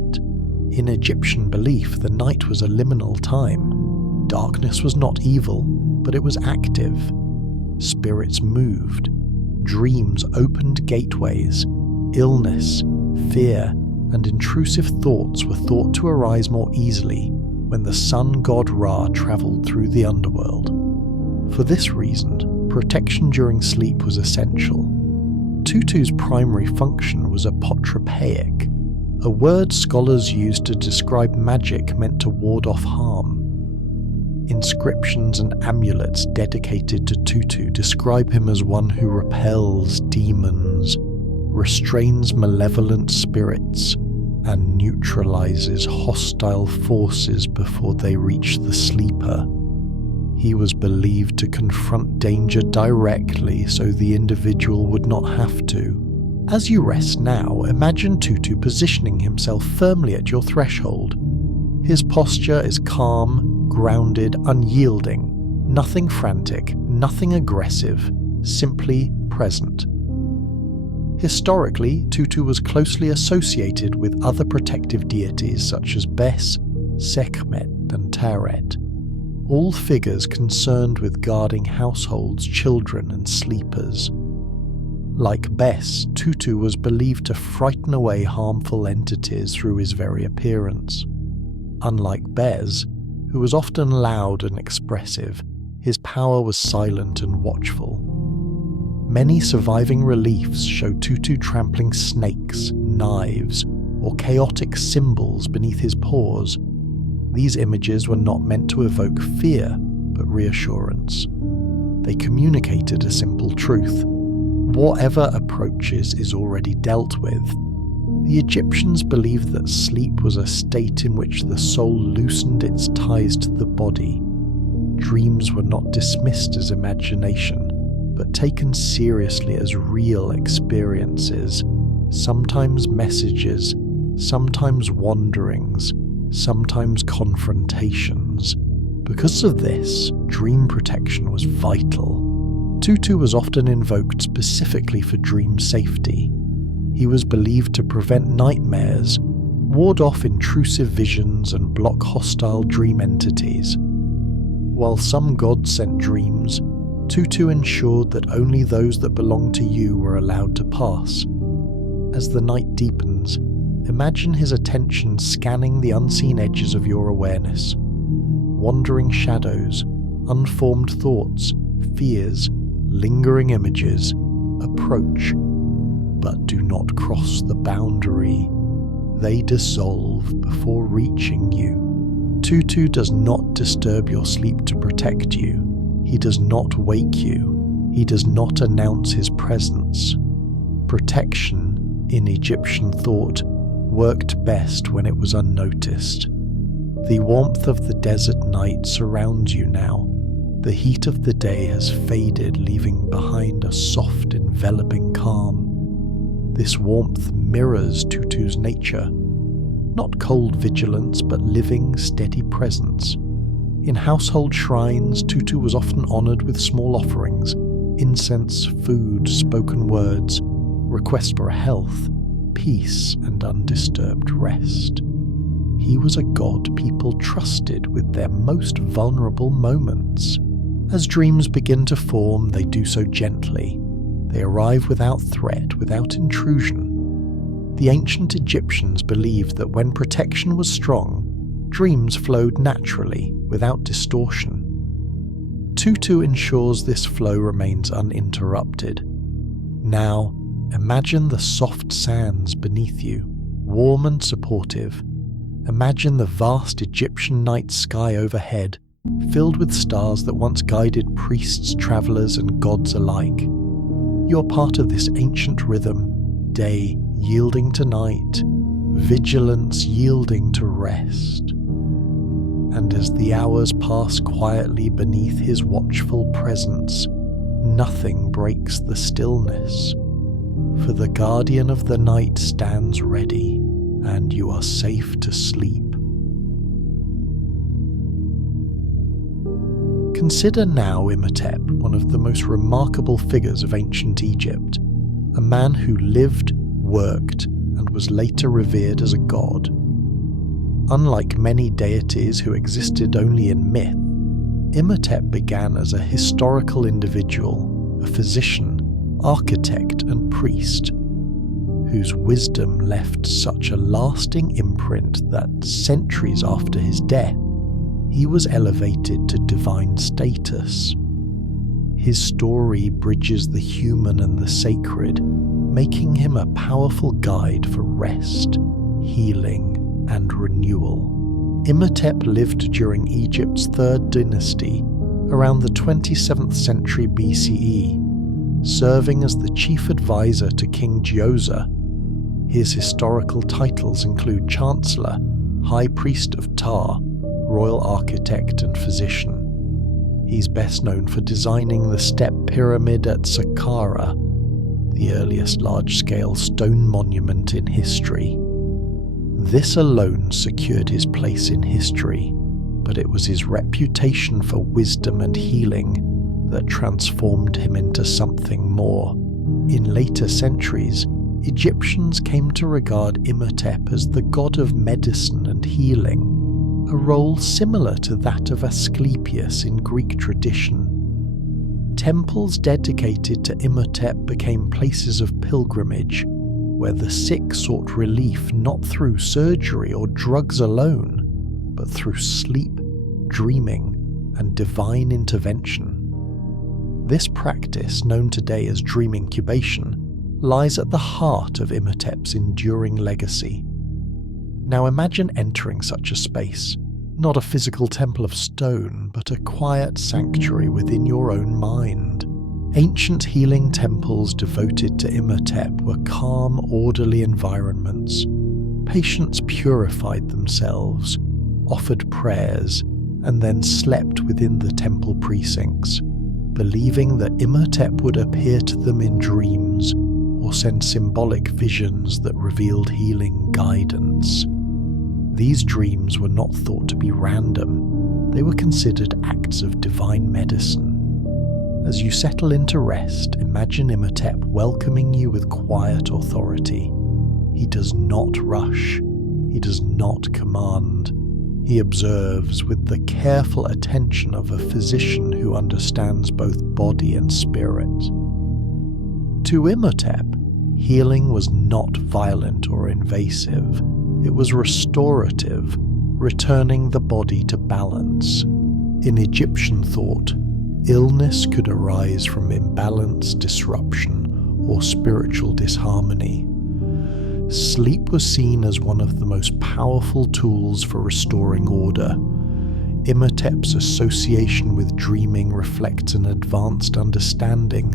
In Egyptian belief, the night was a liminal time. Darkness was not evil, but it was active. Spirits moved. Dreams opened gateways. Illness, fear, and intrusive thoughts were thought to arise more easily when the sun god Ra travelled through the underworld. For this reason, protection during sleep was essential. Tutu's primary function was apotropaic, a word scholars used to describe magic meant to ward off harm. Inscriptions and amulets dedicated to Tutu describe him as one who repels demons, restrains malevolent spirits, and neutralizes hostile forces before they reach the sleeper. He was believed to confront danger directly so the individual would not have to. As you rest now, imagine Tutu positioning himself firmly at your threshold. His posture is calm, grounded, unyielding. Nothing frantic, nothing aggressive, simply present. Historically, Tutu was closely associated with other protective deities such as Bes, Sekhmet, and Taret, all figures concerned with guarding households, children, and sleepers. Like Bes, Tutu was believed to frighten away harmful entities through his very appearance. Unlike Bes, who was often loud and expressive, his power was silent and watchful. Many surviving reliefs show Tutu trampling snakes, knives, or chaotic symbols beneath his paws. These images were not meant to evoke fear, but reassurance. They communicated a simple truth: whatever approaches is already dealt with. The Egyptians believed that sleep was a state in which the soul loosened its ties to the body. Dreams were not dismissed as imagination, but taken seriously as real experiences, sometimes messages, sometimes wanderings, sometimes confrontations. Because of this, dream protection was vital. Tutu was often invoked specifically for dream safety. He was believed to prevent nightmares, ward off intrusive visions, and block hostile dream entities. While some gods sent dreams, Tutu ensured that only those that belonged to you were allowed to pass. As the night deepens, imagine his attention scanning the unseen edges of your awareness. Wandering shadows, unformed thoughts, fears, lingering images. Approach, but do not cross the boundary. They dissolve before reaching you. Tutu does not disturb your sleep to protect you. He does not wake you. He does not announce his presence. Protection, in Egyptian thought, worked best when it was unnoticed. The warmth of the desert night surrounds you now. The heat of the day has faded, leaving behind a soft, enveloping calm. This warmth mirrors Tutu's nature. Not cold vigilance, but living, steady presence. In household shrines, Tutu was often honoured with small offerings: incense, food, spoken words, requests for health, peace, and undisturbed rest. He was a god people trusted with their most vulnerable moments. As dreams begin to form, they do so gently. They arrive without threat, without intrusion. The ancient Egyptians believed that when protection was strong, dreams flowed naturally, without distortion. Tutu ensures this flow remains uninterrupted. Now, imagine the soft sands beneath you, warm and supportive. Imagine the vast Egyptian night sky overhead, filled with stars that once guided priests, travelers, and gods alike. You're part of this ancient rhythm, day yielding to night, vigilance yielding to rest. And as the hours pass quietly beneath his watchful presence, nothing breaks the stillness. For the guardian of the night stands ready, and you are safe to sleep. Consider now Imhotep, one of the most remarkable figures of ancient Egypt, a man who lived, worked, and was later revered as a god. Unlike many deities who existed only in myth, Imhotep began as a historical individual, a physician, architect, and priest, whose wisdom left such a lasting imprint that centuries after his death, he was elevated to divine status. His story bridges the human and the sacred, making him a powerful guide for rest, healing, and renewal. Imhotep lived during Egypt's 3rd dynasty, around the 27th century BCE, serving as the chief advisor to King Djoser. His historical titles include Chancellor, High Priest of Ptah, Royal Architect and Physician. He's best known for designing the Step Pyramid at Saqqara, the earliest large-scale stone monument in history. This alone secured his place in history, but it was his reputation for wisdom and healing that transformed him into something more. In later centuries, Egyptians came to regard Imhotep as the god of medicine and healing, a role similar to that of Asclepius in Greek tradition. Temples dedicated to Imhotep became places of pilgrimage, where the sick sought relief not through surgery or drugs alone, but through sleep, dreaming, and divine intervention. This practice, known today as dream incubation, lies at the heart of Imhotep's enduring legacy. Now imagine entering such a space, not a physical temple of stone, but a quiet sanctuary within your own mind. Ancient healing temples devoted to Imhotep were calm, orderly environments. Patients purified themselves, offered prayers, and then slept within the temple precincts, believing that Imhotep would appear to them in dreams or send symbolic visions that revealed healing guidance. These dreams were not thought to be random. They were considered acts of divine medicine. As you settle into rest, imagine Imhotep welcoming you with quiet authority. He does not rush. He does not command. He observes with the careful attention of a physician who understands both body and spirit. To Imhotep, healing was not violent or invasive. It was restorative, returning the body to balance. In Egyptian thought, illness could arise from imbalance, disruption, or spiritual disharmony. Sleep was seen as one of the most powerful tools for restoring order. Imhotep's association with dreaming reflects an advanced understanding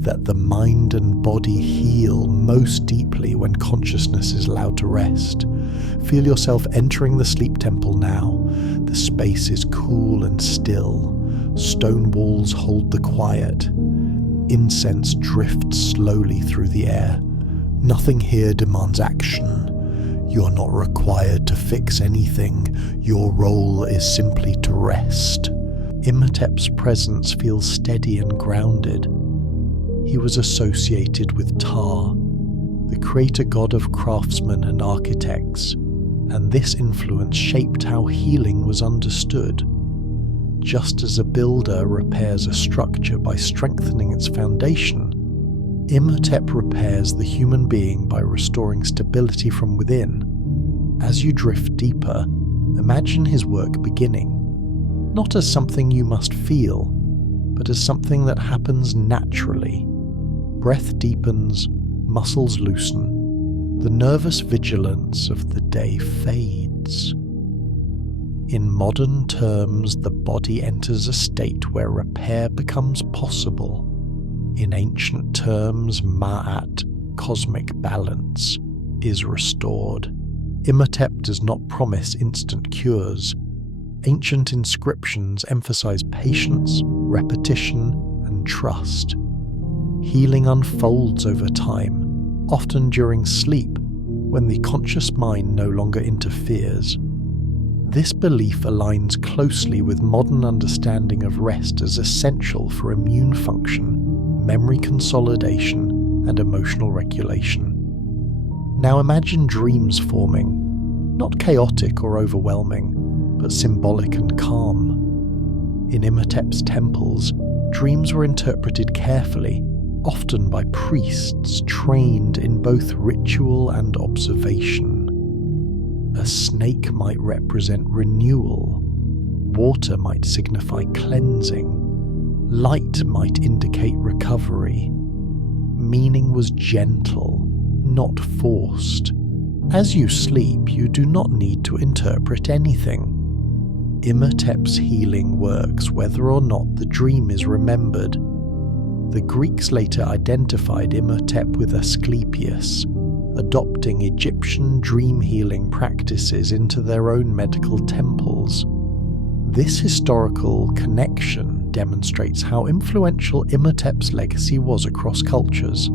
that the mind and body heal most deeply when consciousness is allowed to rest. Feel yourself entering the sleep temple now. The space is cool and still. Stone walls hold the quiet. Incense drifts slowly through the air. Nothing here demands action. You're not required to fix anything. Your role is simply to rest. Imhotep's presence feels steady and grounded. He was associated with Ptah, the creator god of craftsmen and architects, and this influence shaped how healing was understood. Just as a builder repairs a structure by strengthening its foundation, Imhotep repairs the human being by restoring stability from within. As you drift deeper, imagine his work beginning, not as something you must feel, but as something that happens naturally. Breath deepens, muscles loosen, the nervous vigilance of the day fades. In modern terms, the body enters a state where repair becomes possible. In ancient terms, Ma'at, cosmic balance, is restored. Imhotep does not promise instant cures. Ancient inscriptions emphasize patience, repetition, and trust. Healing unfolds over time, often during sleep, when the conscious mind no longer interferes. This belief aligns closely with modern understanding of rest as essential for immune function, memory consolidation, and emotional regulation. Now imagine dreams forming, not chaotic or overwhelming, but symbolic and calm. In Imhotep's temples, dreams were interpreted carefully, often by priests trained in both ritual and observation. A snake might represent renewal, water might signify cleansing, light might indicate recovery. Meaning was gentle, not forced. As you sleep, you do not need to interpret anything. Imhotep's healing works whether or not the dream is remembered. The Greeks later identified Imhotep with Asclepius, adopting Egyptian dream healing practices into their own medical temples. This historical connection demonstrates how influential Imhotep's legacy was across cultures.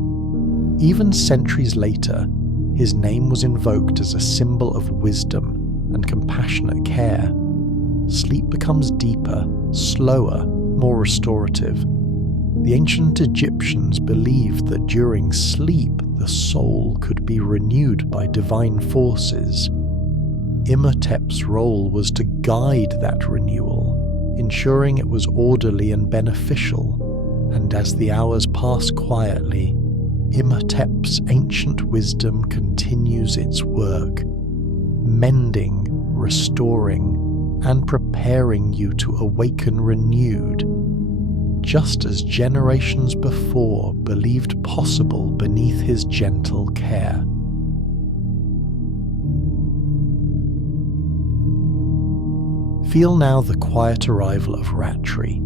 Even centuries later, his name was invoked as a symbol of wisdom and compassionate care. Sleep becomes deeper, slower, more restorative. The ancient Egyptians believed that during sleep the soul could be renewed by divine forces. Imhotep's role was to guide that renewal, ensuring it was orderly and beneficial, and as the hours pass quietly, Imhotep's ancient wisdom continues its work, mending, restoring, and preparing you to awaken renewed, just as generations before believed possible beneath his gentle care. Feel now the quiet arrival of Ratri,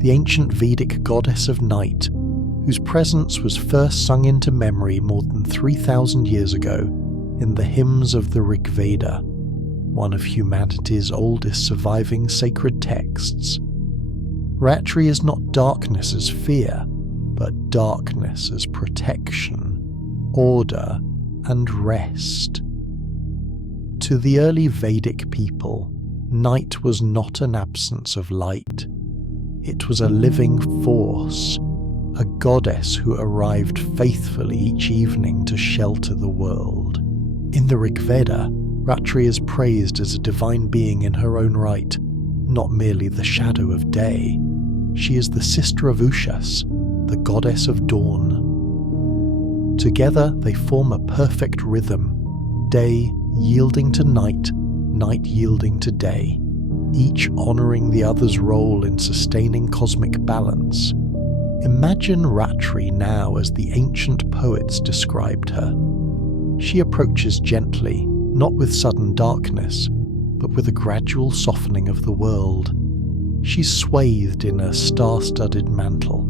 the ancient Vedic goddess of night, whose presence was first sung into memory more than 3,000 years ago in the hymns of the Rig Veda, one of humanity's oldest surviving sacred texts. Ratri is not darkness as fear, but darkness as protection, order, and rest. To the early Vedic people, night was not an absence of light. It was a living force, a goddess who arrived faithfully each evening to shelter the world. In the Rig Veda, Ratri is praised as a divine being in her own right, not merely the shadow of day. She is the sister of Ushas, the goddess of dawn. Together they form a perfect rhythm, day yielding to night, night yielding to day, each honouring the other's role in sustaining cosmic balance. Imagine Ratri now as the ancient poets described her. She approaches gently, not with sudden darkness, but with a gradual softening of the world. She's swathed in a star-studded mantle,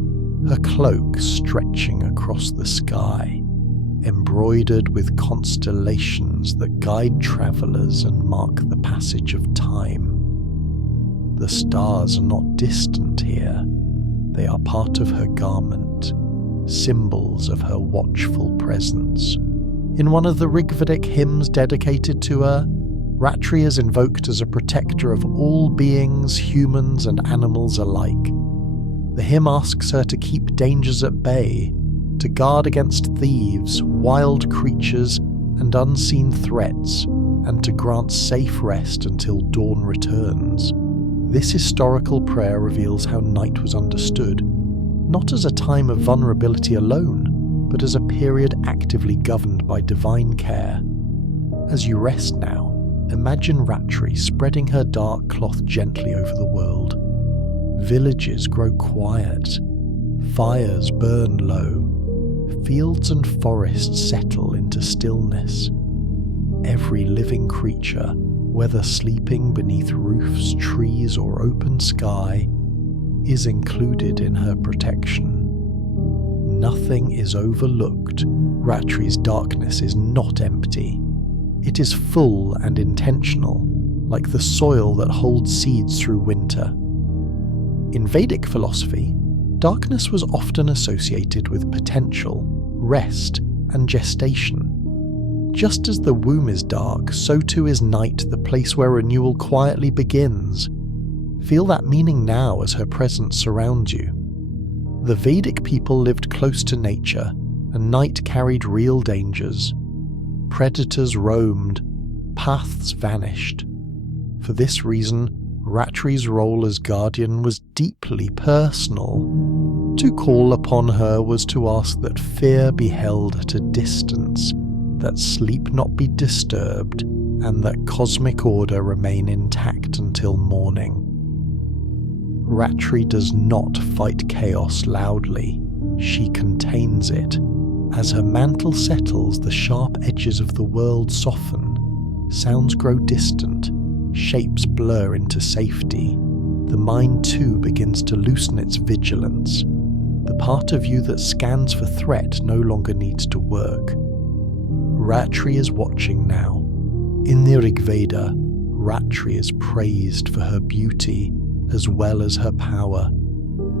her cloak stretching across the sky, embroidered with constellations that guide travellers and mark the passage of time. The stars are not distant here. They are part of her garment, symbols of her watchful presence. In one of the Rigvedic hymns dedicated to her, Ratri is invoked as a protector of all beings, humans and animals alike. The hymn asks her to keep dangers at bay, to guard against thieves, wild creatures and unseen threats, and to grant safe rest until dawn returns. This historical prayer reveals how night was understood, not as a time of vulnerability alone, but as a period actively governed by divine care. As you rest now, imagine Ratri spreading her dark cloth gently over the world. Villages grow quiet, fires burn low, fields and forests settle into stillness. Every living creature, whether sleeping beneath roofs, trees, or open sky, is included in her protection. Nothing is overlooked. Ratri's darkness is not empty. It is full and intentional, like the soil that holds seeds through winter. In Vedic philosophy, darkness was often associated with potential, rest, and gestation. Just as the womb is dark, so too is night the place where renewal quietly begins. Feel that meaning now as her presence surrounds you. The Vedic people lived close to nature, and night carried real dangers. Predators roamed, paths vanished. For this reason, Ratri's role as guardian was deeply personal. To call upon her was to ask that fear be held at a distance, that sleep not be disturbed, and that cosmic order remain intact until morning. Ratri does not fight chaos loudly, she contains it. As her mantle settles, the sharp edges of the world soften, sounds grow distant, shapes blur into safety. The mind too begins to loosen its vigilance. The part of you that scans for threat no longer needs to work. Ratri is watching now. In the Rig Veda, Ratri is praised for her beauty as well as her power.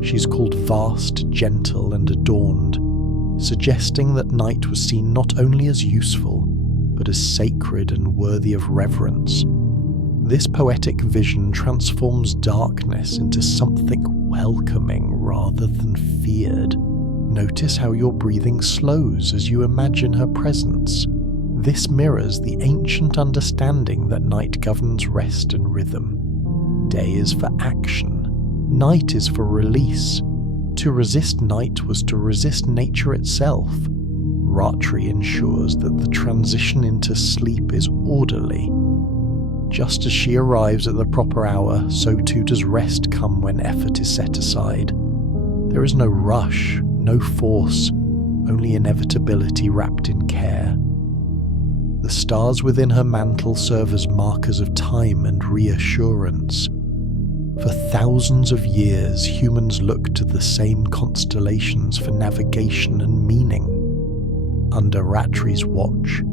She's called vast, gentle, and adorned, suggesting that night was seen not only as useful, but as sacred and worthy of reverence. This poetic vision transforms darkness into something welcoming rather than feared. Notice how your breathing slows as you imagine her presence. This mirrors the ancient understanding that night governs rest and rhythm. Day is for action. Night is for release. To resist night was to resist nature itself. Ratri ensures that the transition into sleep is orderly. Just as she arrives at the proper hour, so too does rest come when effort is set aside. There is no rush, no force, only inevitability wrapped in care. The stars within her mantle serve as markers of time and reassurance. For thousands of years, humans looked to the same constellations for navigation and meaning. Under Ratri's watch,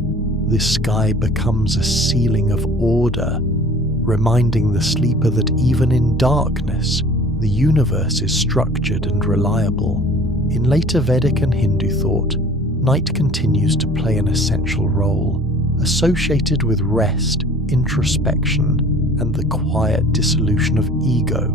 this sky becomes a ceiling of order, reminding the sleeper that even in darkness, the universe is structured and reliable. In later Vedic and Hindu thought, night continues to play an essential role, associated with rest, introspection, and the quiet dissolution of ego.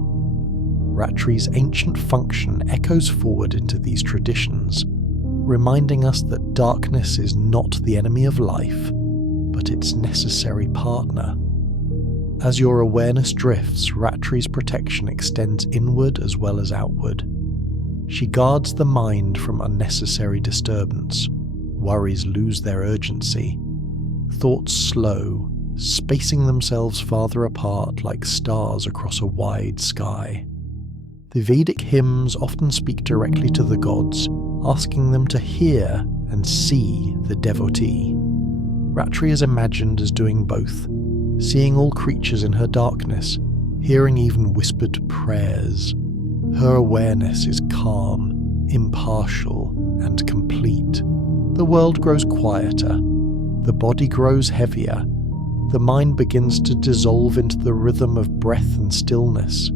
Ratri's ancient function echoes forward into these traditions, reminding us that darkness is not the enemy of life, but its necessary partner. As your awareness drifts, Ratri's protection extends inward as well as outward. She guards the mind from unnecessary disturbance. Worries lose their urgency. Thoughts slow, spacing themselves farther apart like stars across a wide sky. The Vedic hymns often speak directly to the gods, asking them to hear and see the devotee. Ratri is imagined as doing both, seeing all creatures in her darkness, hearing even whispered prayers. Her awareness is calm, impartial, and complete. The world grows quieter, the body grows heavier, the mind begins to dissolve into the rhythm of breath and stillness.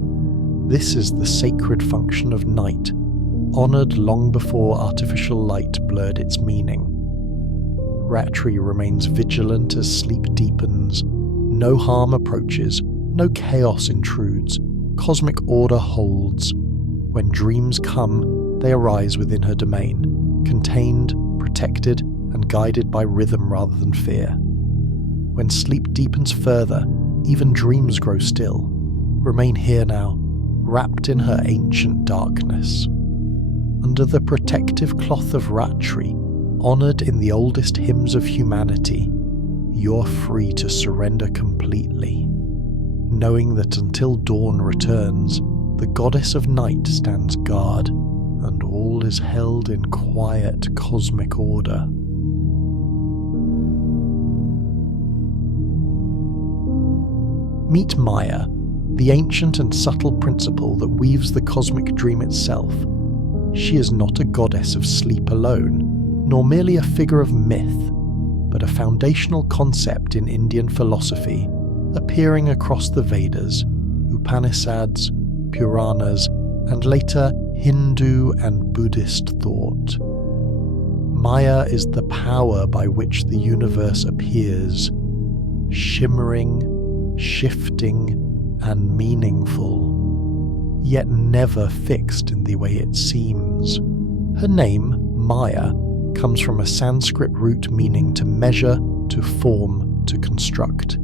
This is the sacred function of night, honoured long before artificial light blurred its meaning. Ratri remains vigilant as sleep deepens. No harm approaches, no chaos intrudes, cosmic order holds. When dreams come, they arise within her domain, contained, protected, and guided by rhythm rather than fear. When sleep deepens further, even dreams grow still. Remain here now, wrapped in her ancient darkness. Under the protective cloth of Ratri, honoured in the oldest hymns of humanity, you're free to surrender completely, knowing that until dawn returns, the goddess of night stands guard, and all is held in quiet cosmic order. Meet Maya, the ancient and subtle principle that weaves the cosmic dream itself. She is not a goddess of sleep alone, nor merely a figure of myth, but a foundational concept in Indian philosophy, appearing across the Vedas, Upanishads, Puranas, and later Hindu and Buddhist thought. Maya is the power by which the universe appears, shimmering, shifting, and meaningful, yet never fixed in the way it seems. Her name, Maya, comes from a Sanskrit root meaning to measure, to form, to construct.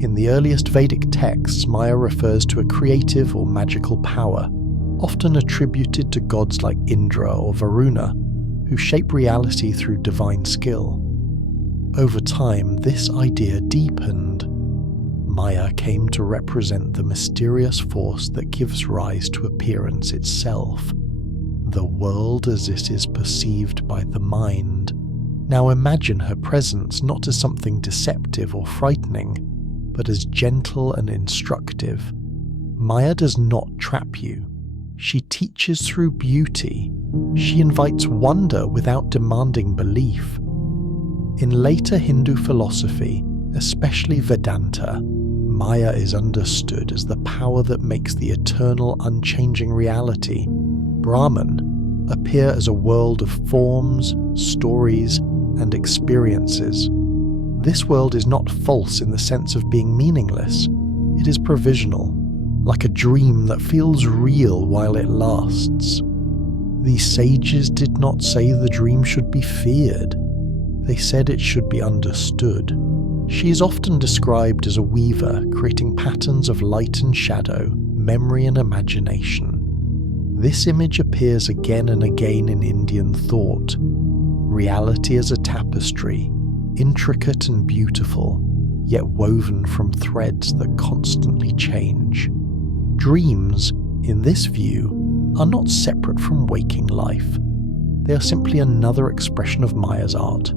In the earliest Vedic texts, Maya refers to a creative or magical power, often attributed to gods like Indra or Varuna, who shape reality through divine skill. Over time, this idea deepened. Maya came to represent the mysterious force that gives rise to appearance itself, the world as it is perceived by the mind. Now imagine her presence not as something deceptive or frightening, but as gentle and instructive. Maya does not trap you. She teaches through beauty. She invites wonder without demanding belief. In later Hindu philosophy, especially Vedanta, Maya is understood as the power that makes the eternal, unchanging reality, Brahman, appear as a world of forms, stories, and experiences. This world is not false in the sense of being meaningless. It is provisional, like a dream that feels real while it lasts. These sages did not say the dream should be feared. They said it should be understood. She is often described as a weaver, creating patterns of light and shadow, memory and imagination. This image appears again and again in Indian thought. Reality as a tapestry, intricate and beautiful, yet woven from threads that constantly change. Dreams, in this view, are not separate from waking life. They are simply another expression of Maya's art.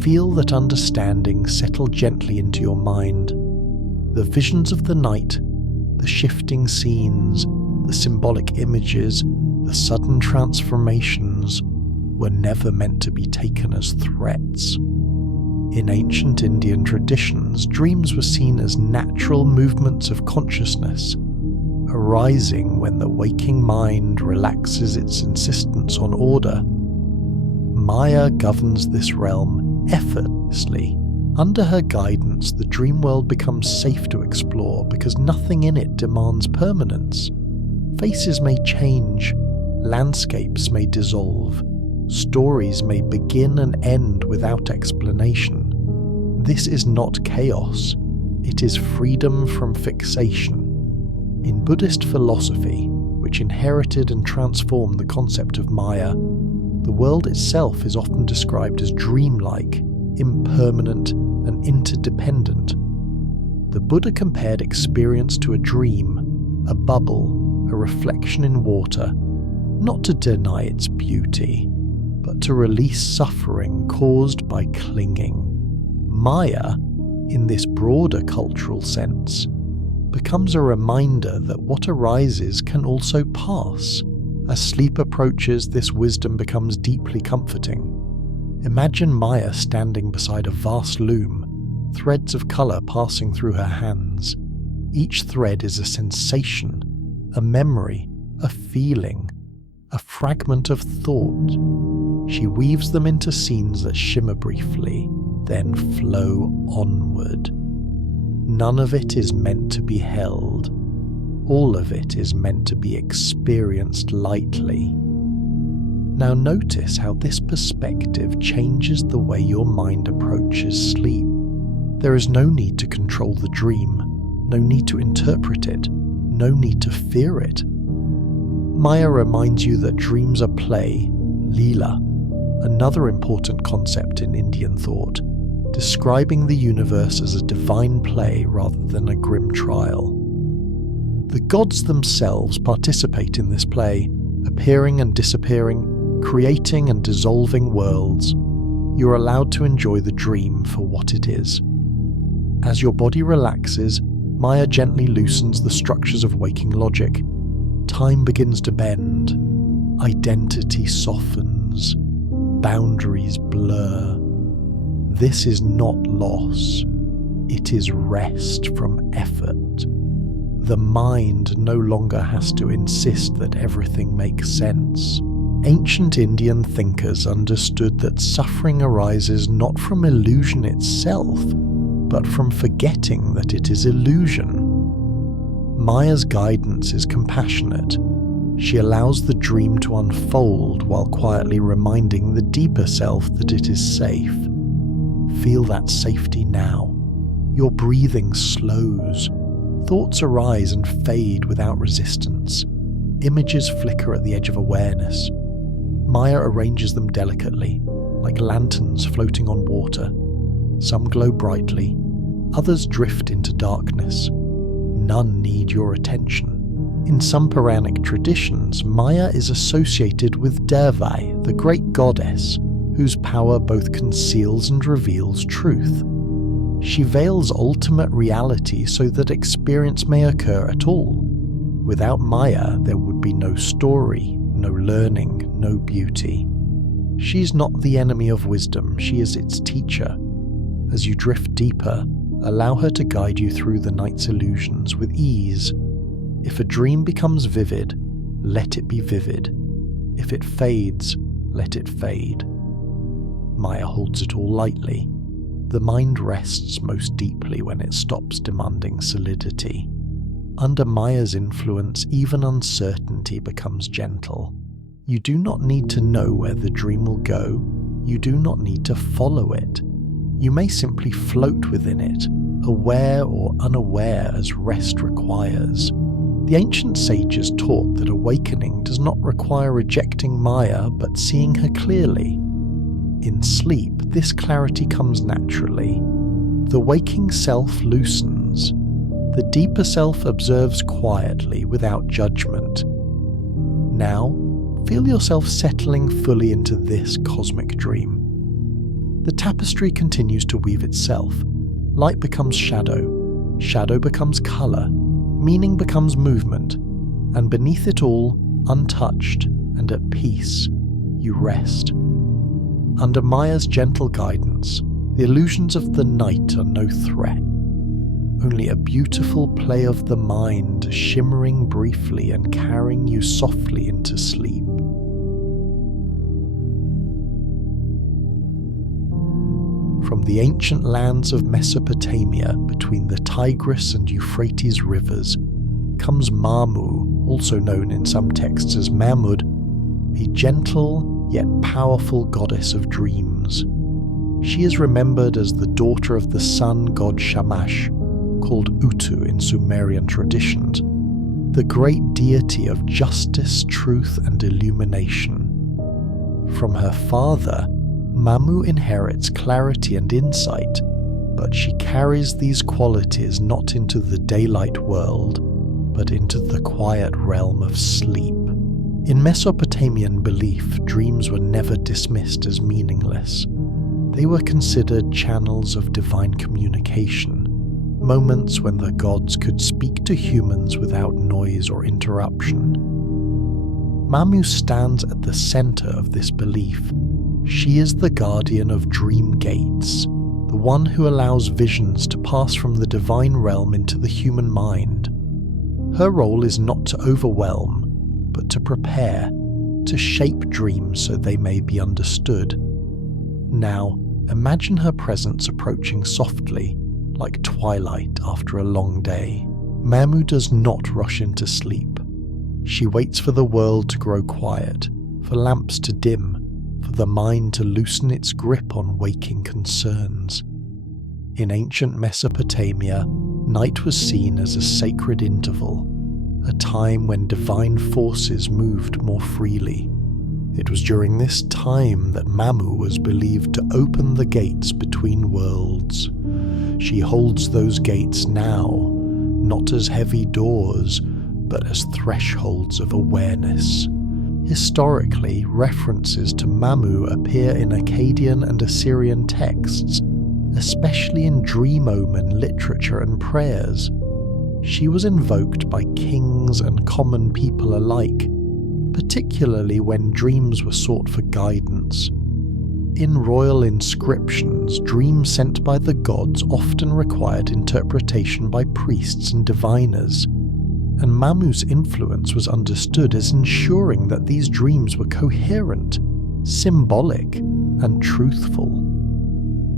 Feel that understanding settle gently into your mind. The visions of the night, the shifting scenes, the symbolic images, the sudden transformations were never meant to be taken as threats. In ancient Indian traditions, dreams were seen as natural movements of consciousness, arising when the waking mind relaxes its insistence on order. Maya governs this realm effortlessly. Under her guidance, the dream world becomes safe to explore because nothing in it demands permanence. Faces may change, landscapes may dissolve, stories may begin and end without explanation. This is not chaos, it is freedom from fixation. In Buddhist philosophy, which inherited and transformed the concept of Maya, the world itself is often described as dreamlike, impermanent, and interdependent. The Buddha compared experience to a dream, a bubble, a reflection in water, not to deny its beauty, but to release suffering caused by clinging. Maya, in this broader cultural sense, becomes a reminder that what arises can also pass. As sleep approaches, this wisdom becomes deeply comforting. Imagine Maya standing beside a vast loom, threads of colour passing through her hands. Each thread is a sensation, a memory, a feeling, a fragment of thought. She weaves them into scenes that shimmer briefly, then flow onward. None of it is meant to be held. All of it is meant to be experienced lightly. Now notice how this perspective changes the way your mind approaches sleep. There is no need to control the dream, no need to interpret it, no need to fear it. Maya reminds you that dreams are play, lila, another important concept in Indian thought, describing the universe as a divine play rather than a grim trial. The gods themselves participate in this play, appearing and disappearing, creating and dissolving worlds. You are allowed to enjoy the dream for what it is. As your body relaxes, Maya gently loosens the structures of waking logic. Time begins to bend. Identity softens. Boundaries blur. This is not loss. It is rest from effort. The mind no longer has to insist that everything makes sense. Ancient Indian thinkers understood that suffering arises not from illusion itself, but from forgetting that it is illusion. Maya's guidance is compassionate. She allows the dream to unfold while quietly reminding the deeper self that it is safe. Feel that safety now. Your breathing slows. Thoughts arise and fade without resistance. Images flicker at the edge of awareness. Maya arranges them delicately, like lanterns floating on water. Some glow brightly, others drift into darkness. None need your attention. In some Puranic traditions, Maya is associated with Devai, the great goddess, whose power both conceals and reveals truth. She veils ultimate reality so that experience may occur at all. Without Maya, there would be no story, no learning, no beauty. She's not the enemy of wisdom, she is its teacher. As you drift deeper, allow her to guide you through the night's illusions with ease. If a dream becomes vivid, let it be vivid. If it fades, let it fade. Maya holds it all lightly. The mind rests most deeply when it stops demanding solidity. Under Maya's influence, even uncertainty becomes gentle. You do not need to know where the dream will go. You do not need to follow it. You may simply float within it, aware or unaware as rest requires. The ancient sages taught that awakening does not require rejecting Maya but seeing her clearly. In sleep, this clarity comes naturally. The waking self loosens. The deeper self observes quietly without judgment. Now, feel yourself settling fully into this cosmic dream. The tapestry continues to weave itself. Light becomes shadow. Shadow becomes colour. Meaning becomes movement. And beneath it all, untouched and at peace, you rest. Under Maya's gentle guidance, the illusions of the night are no threat. Only a beautiful play of the mind, shimmering briefly and carrying you softly into sleep. From the ancient lands of Mesopotamia, between the Tigris and Euphrates rivers, comes Mamu, also known in some texts as Mahmud, a gentle yet powerful goddess of dreams. She is remembered as the daughter of the sun god Shamash, called Utu in Sumerian traditions, the great deity of justice, truth, and illumination. From her father, Mamu inherits clarity and insight, but she carries these qualities not into the daylight world, but into the quiet realm of sleep. In Mesopotamian belief, dreams were never dismissed as meaningless. They were considered channels of divine communication, moments when the gods could speak to humans without noise or interruption. Mamu stands at the center of this belief. She is the guardian of dream gates, the one who allows visions to pass from the divine realm into the human mind. Her role is not to overwhelm, but to prepare, to shape dreams so they may be understood. Now, imagine her presence approaching softly, like twilight after a long day. Mamu does not rush into sleep. She waits for the world to grow quiet, for lamps to dim, for the mind to loosen its grip on waking concerns. In ancient Mesopotamia, night was seen as a sacred interval, a time when divine forces moved more freely. It was during this time that Mamu was believed to open the gates between worlds. She holds those gates now, not as heavy doors, but as thresholds of awareness. Historically, references to Mamu appear in Akkadian and Assyrian texts, especially in dream omen literature and prayers. She was invoked by kings and common people alike, particularly when dreams were sought for guidance. In royal inscriptions, dreams sent by the gods often required interpretation by priests and diviners, and Mamu's influence was understood as ensuring that these dreams were coherent, symbolic, and truthful.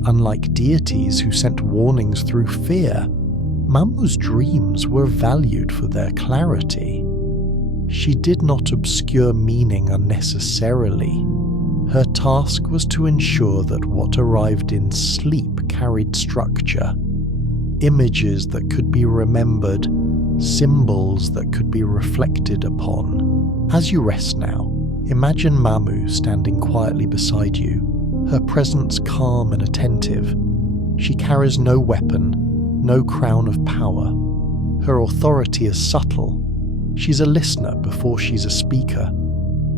Unlike deities who sent warnings through fear, Mamu's dreams were valued for their clarity. She did not obscure meaning unnecessarily. Her task was to ensure that what arrived in sleep carried structure, images that could be remembered, symbols that could be reflected upon. As you rest now, imagine Mamu standing quietly beside you, her presence calm and attentive. She carries no weapon, no crown of power. Her authority is subtle. She's a listener before she's a speaker.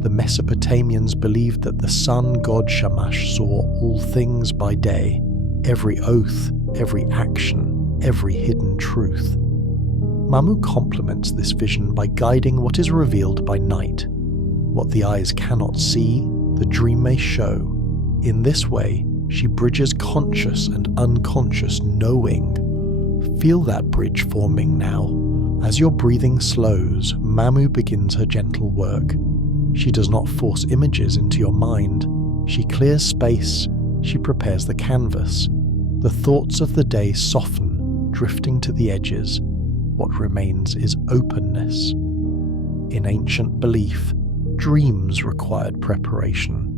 The Mesopotamians believed that the sun god Shamash saw all things by day, every oath, every action, every hidden truth. Mamu complements this vision by guiding what is revealed by night. What the eyes cannot see, the dream may show. In this way, she bridges conscious and unconscious knowing. Feel that bridge forming now. As your breathing slows, Mamu begins her gentle work. She does not force images into your mind. She clears space. She prepares the canvas. The thoughts of the day soften, drifting to the edges. What remains is openness. In ancient belief, dreams required preparation.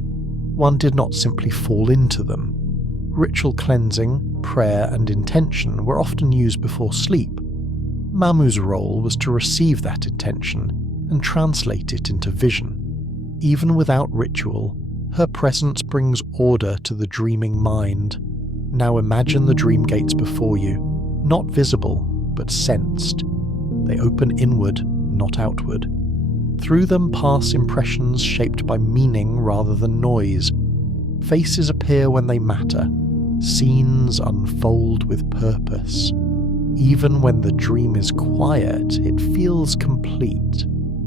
One did not simply fall into them. Ritual cleansing, prayer, and intention were often used before sleep. Mamu's role was to receive that intention and translate it into vision. Even without ritual, her presence brings order to the dreaming mind. Now imagine the dream gates before you, not visible, but sensed. They open inward, not outward. Through them pass impressions shaped by meaning rather than noise. Faces appear when they matter. Scenes unfold with purpose. Even when the dream is quiet, it feels complete.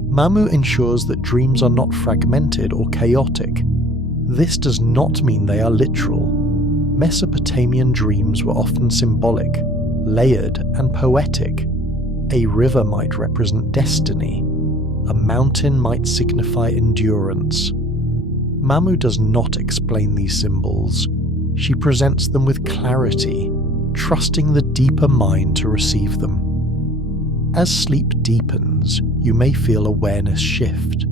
Mamu ensures that dreams are not fragmented or chaotic. This does not mean they are literal. Mesopotamian dreams were often symbolic, layered, and poetic. A river might represent destiny. A mountain might signify endurance. Mamu does not explain these symbols. She presents them with clarity, trusting the deeper mind to receive them. As sleep deepens, you may feel awareness shift.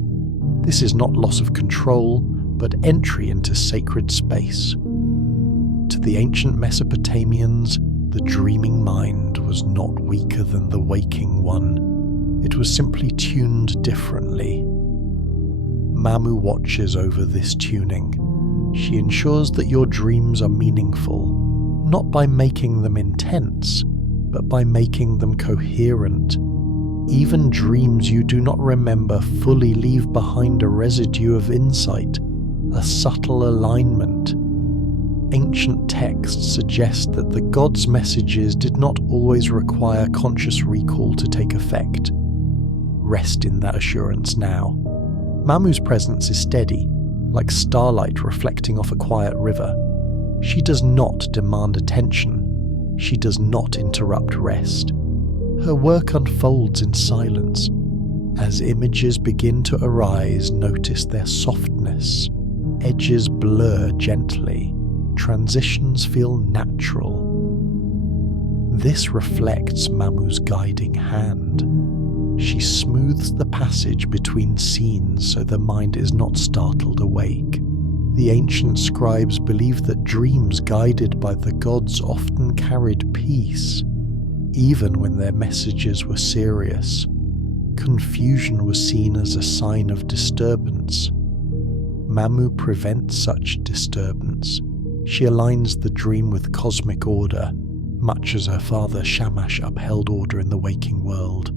This is not loss of control, but entry into sacred space. To the ancient Mesopotamians, the dreaming mind was not weaker than the waking one. It was simply tuned differently. Mamu watches over this tuning. She ensures that your dreams are meaningful, not by making them intense, but by making them coherent. Even dreams you do not remember fully leave behind a residue of insight, a subtle alignment. Ancient texts suggest that the gods' messages did not always require conscious recall to take effect. Rest in that assurance now. Mamu's presence is steady, like starlight reflecting off a quiet river. She does not demand attention. She does not interrupt rest. Her work unfolds in silence. As images begin to arise, notice their softness. Edges blur gently. Transitions feel natural. This reflects Mamu's guiding hand. She smooths the passage between scenes so the mind is not startled awake. The ancient scribes believed that dreams guided by the gods often carried peace, even when their messages were serious. Confusion was seen as a sign of disturbance. Mamu prevents such disturbance. She aligns the dream with cosmic order, much as her father Shamash upheld order in the waking world.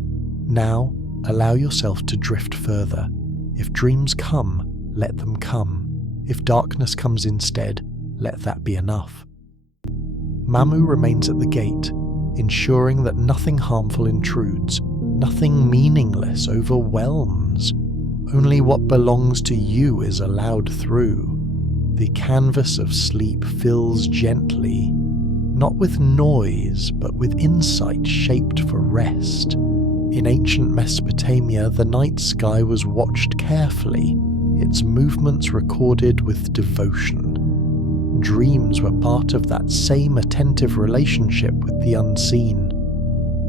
Now, allow yourself to drift further. If dreams come, let them come. If darkness comes instead, let that be enough. Mamu remains at the gate, ensuring that nothing harmful intrudes, nothing meaningless overwhelms. Only what belongs to you is allowed through. The canvas of sleep fills gently, not with noise, but with insight shaped for rest. In ancient Mesopotamia, the night sky was watched carefully, its movements recorded with devotion. Dreams were part of that same attentive relationship with the unseen.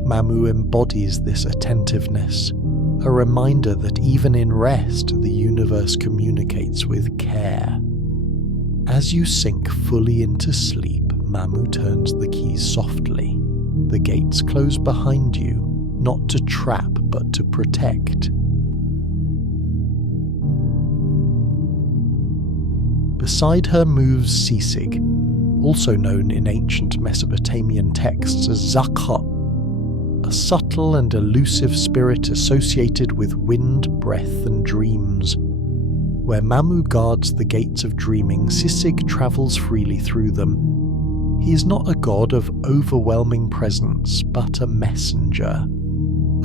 Mamu embodies this attentiveness, a reminder that even in rest, the universe communicates with care. As you sink fully into sleep, Mamu turns the keys softly. The gates close behind you, not to trap but to protect. Beside her moves Sisig, also known in ancient Mesopotamian texts as Zakha, a subtle and elusive spirit associated with wind, breath, and dreams. Where Mamu guards the gates of dreaming, Sisig travels freely through them. He is not a god of overwhelming presence, but a messenger.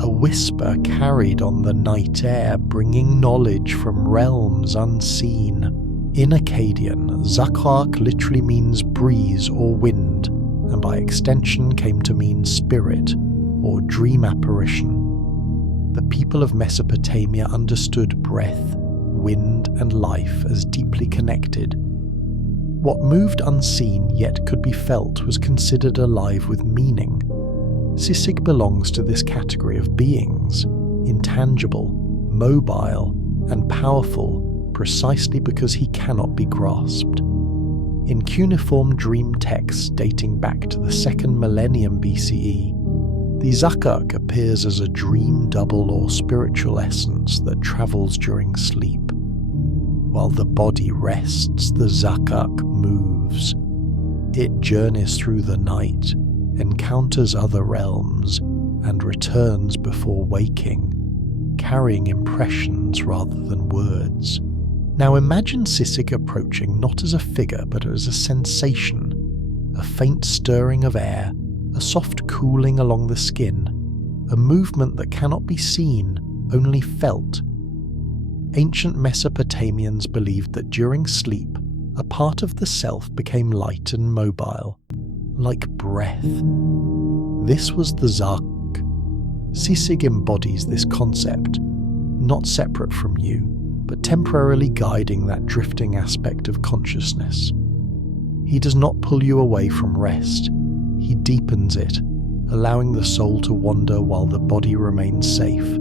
A whisper carried on the night air, bringing knowledge from realms unseen. In Akkadian, Zakak literally means breeze or wind, and by extension came to mean spirit or dream apparition. The people of Mesopotamia understood breath, wind, and life as deeply connected. What moved unseen yet could be felt was considered alive with meaning. Sisig belongs to this category of beings, intangible, mobile, and powerful, precisely because he cannot be grasped. In cuneiform dream texts dating back to the 2nd millennium BCE, the Zakak appears as a dream double or spiritual essence that travels during sleep. While the body rests, the Zakak moves. It journeys through the night, encounters other realms, and returns before waking, carrying impressions rather than words. Now imagine Sisig approaching not as a figure but as a sensation, a faint stirring of air, a soft cooling along the skin, a movement that cannot be seen, only felt. Ancient Mesopotamians believed that during sleep, a part of the self became light and mobile, like breath. This was the Zak. Sisig embodies this concept, not separate from you, but temporarily guiding that drifting aspect of consciousness. He does not pull you away from rest, he deepens it, allowing the soul to wander while the body remains safe.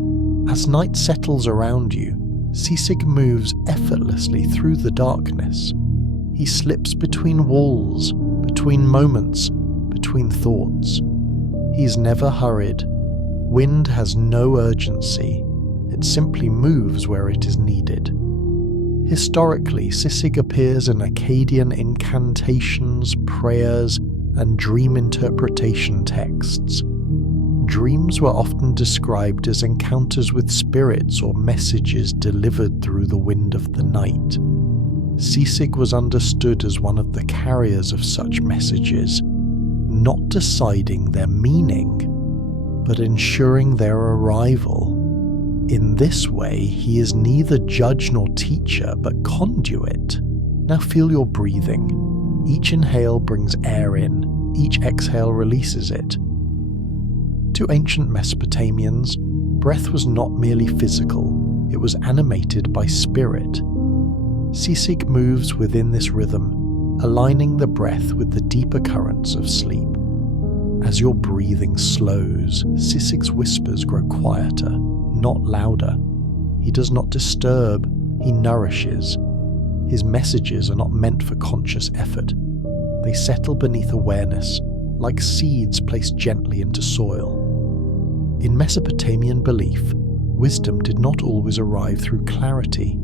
As night settles around you, Sisig moves effortlessly through the darkness. He slips between walls, between moments, between thoughts. He's never hurried. Wind has no urgency. It simply moves where it is needed. Historically, Sisig appears in Akkadian incantations, prayers, and dream interpretation texts. Dreams were often described as encounters with spirits or messages delivered through the wind of the night. Sisig was understood as one of the carriers of such messages, not deciding their meaning, but ensuring their arrival. In this way, he is neither judge nor teacher, but conduit. Now feel your breathing. Each inhale brings air in, each exhale releases it. To ancient Mesopotamians, breath was not merely physical, it was animated by spirit. Sisig moves within this rhythm, aligning the breath with the deeper currents of sleep. As your breathing slows, Sisig's whispers grow quieter, not louder. He does not disturb, he nourishes. His messages are not meant for conscious effort. They settle beneath awareness, like seeds placed gently into soil. In Mesopotamian belief, wisdom did not always arrive through clarity.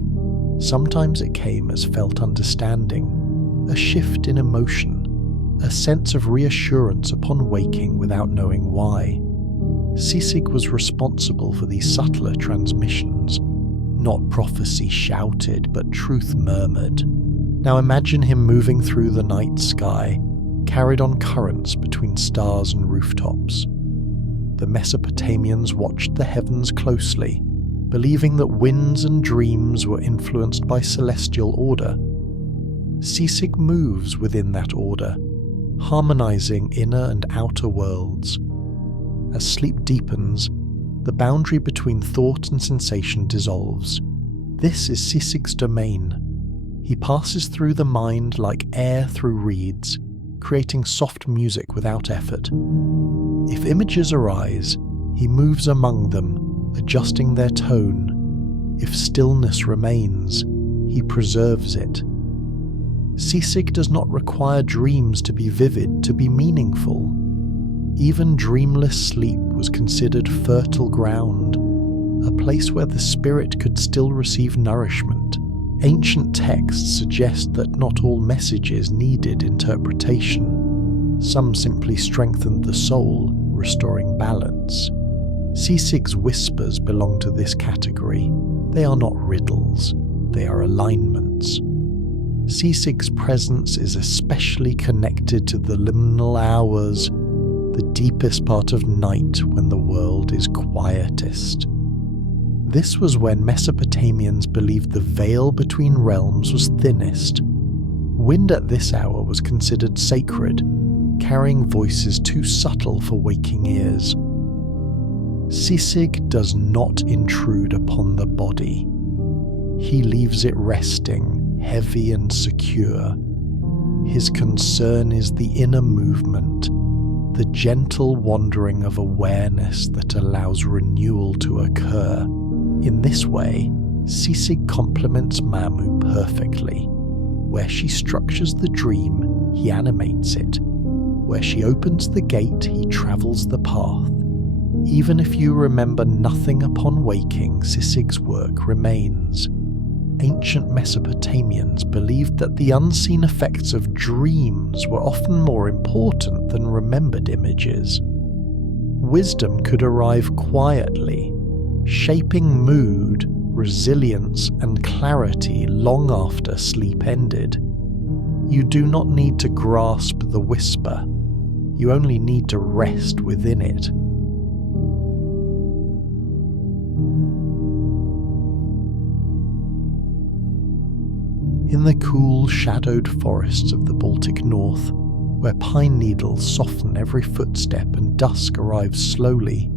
Sometimes it came as felt understanding, a shift in emotion, a sense of reassurance upon waking without knowing why. Sisig was responsible for these subtler transmissions, not prophecy shouted, but truth murmured. Now imagine him moving through the night sky, carried on currents between stars and rooftops. The Mesopotamians watched the heavens closely, believing that winds and dreams were influenced by celestial order. Sisig moves within that order, harmonizing inner and outer worlds. As sleep deepens, the boundary between thought and sensation dissolves. This is Sisig's domain. He passes through the mind like air through reeds, creating soft music without effort. If images arise, he moves among them, adjusting their tone. If stillness remains, he preserves it. Sisig does not require dreams to be vivid, to be meaningful. Even dreamless sleep was considered fertile ground, a place where the spirit could still receive nourishment. Ancient texts suggest that not all messages needed interpretation. Some simply strengthened the soul, restoring balance. Sisig's whispers belong to this category. They are not riddles, they are alignments. Sisig's presence is especially connected to the liminal hours, the deepest part of night when the world is quietest. This was when Mesopotamians believed the veil between realms was thinnest. Wind at this hour was considered sacred, carrying voices too subtle for waking ears. Sisig does not intrude upon the body. He leaves it resting, heavy and secure. His concern is the inner movement, the gentle wandering of awareness that allows renewal to occur. In this way, Sisig complements Mamu perfectly. Where she structures the dream, he animates it. Where she opens the gate, he travels the path. Even if you remember nothing upon waking, Sisig's work remains. Ancient Mesopotamians believed that the unseen effects of dreams were often more important than remembered images. Wisdom could arrive quietly, shaping mood, resilience, and clarity long after sleep ended. You do not need to grasp the whisper. You only need to rest within it. In the cool, shadowed forests of the Baltic North, where pine needles soften every footstep and dusk arrives slowly,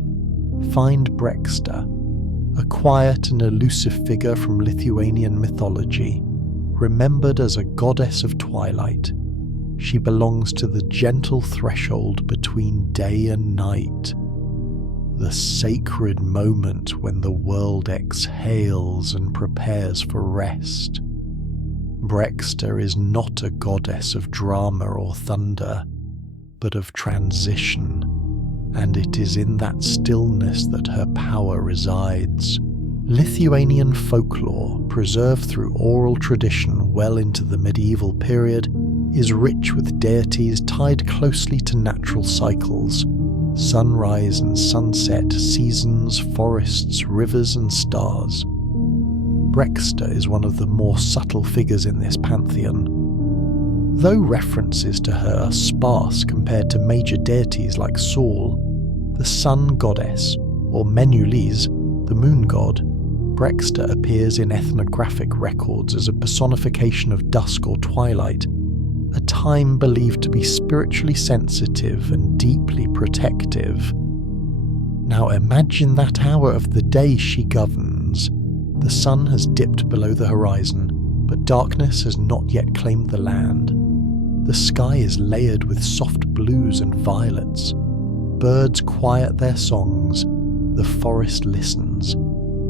find Brexta, a quiet and elusive figure from Lithuanian mythology, remembered as a goddess of twilight. She belongs to the gentle threshold between day and night, the sacred moment when the world exhales and prepares for rest. Brexta is not a goddess of drama or thunder, but of transition, and it is in that stillness that her power resides. Lithuanian folklore, preserved through oral tradition well into the medieval period, is rich with deities tied closely to natural cycles: sunrise and sunset, seasons, forests, rivers and stars. Brexta is one of the more subtle figures in this pantheon. Though references to her are sparse compared to major deities like Sol, the sun goddess, or Menulis, the moon god, Brexta appears in ethnographic records as a personification of dusk or twilight, a time believed to be spiritually sensitive and deeply protective. Now imagine that hour of the day she governs. The sun has dipped below the horizon, but darkness has not yet claimed the land. The sky is layered with soft blues and violets. Birds quiet their songs. The forest listens.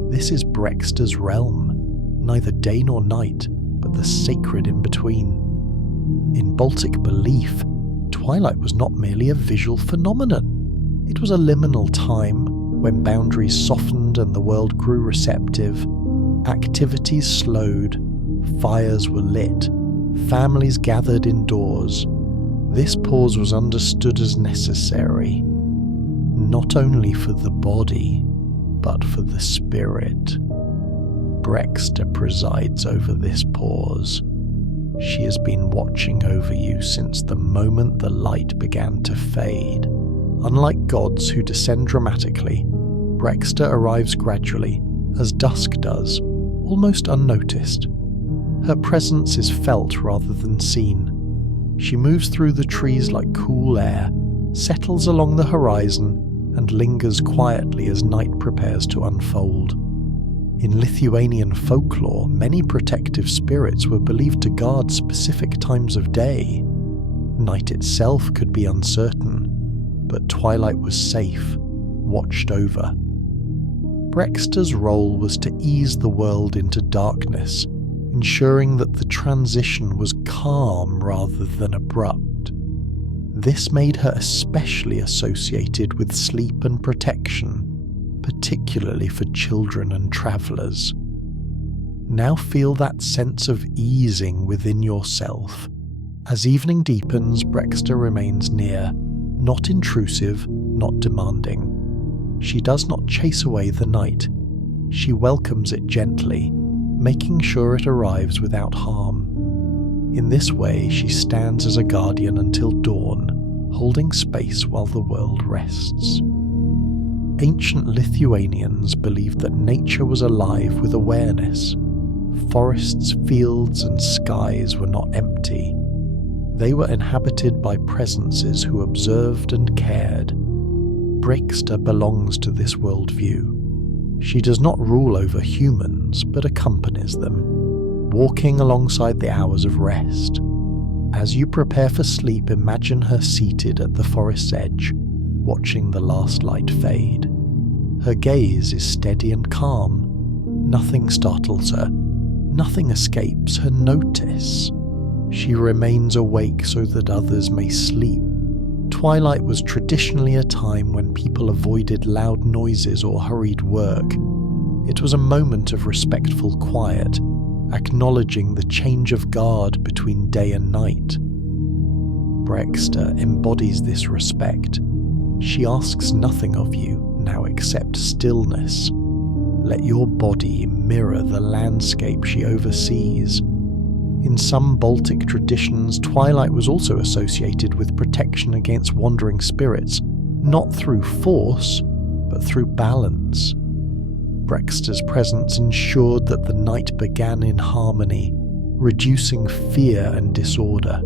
This is Brexta's realm, neither day nor night, but the sacred in between. In Baltic belief, twilight was not merely a visual phenomenon. It was a liminal time when boundaries softened and the world grew receptive. Activities slowed, fires were lit, families gathered indoors. This pause was understood as necessary, not only for the body, but for the spirit. Brexta presides over this pause. She has been watching over you since the moment the light began to fade. Unlike gods who descend dramatically, Brexta arrives gradually, as dusk does, almost unnoticed. Her presence is felt rather than seen. She moves through the trees like cool air, settles along the horizon, and lingers quietly as night prepares to unfold. In Lithuanian folklore, many protective spirits were believed to guard specific times of day. Night itself could be uncertain, but twilight was safe, watched over. Brexta's role was to ease the world into darkness, ensuring that the transition was calm rather than abrupt. This made her especially associated with sleep and protection, particularly for children and travellers. Now feel that sense of easing within yourself. As evening deepens, Brexta remains near, not intrusive, not demanding. She does not chase away the night. She welcomes it gently, making sure it arrives without harm. In this way, she stands as a guardian until dawn, holding space while the world rests. Ancient Lithuanians believed that nature was alive with awareness. Forests, fields, and skies were not empty. They were inhabited by presences who observed and cared. Brixta belongs to this worldview. She does not rule over humans, but accompanies them, walking alongside the hours of rest. As you prepare for sleep, imagine her seated at the forest's edge, watching the last light fade. Her gaze is steady and calm. Nothing startles her. Nothing escapes her notice. She remains awake so that others may sleep. Twilight was traditionally a time when people avoided loud noises or hurried work. It was a moment of respectful quiet, acknowledging the change of guard between day and night. Brixta embodies this respect. She asks nothing of you now except stillness. Let your body mirror the landscape she oversees. In some Baltic traditions, twilight was also associated with protection against wandering spirits, not through force, but through balance. Brixta's presence ensured that the night began in harmony, reducing fear and disorder.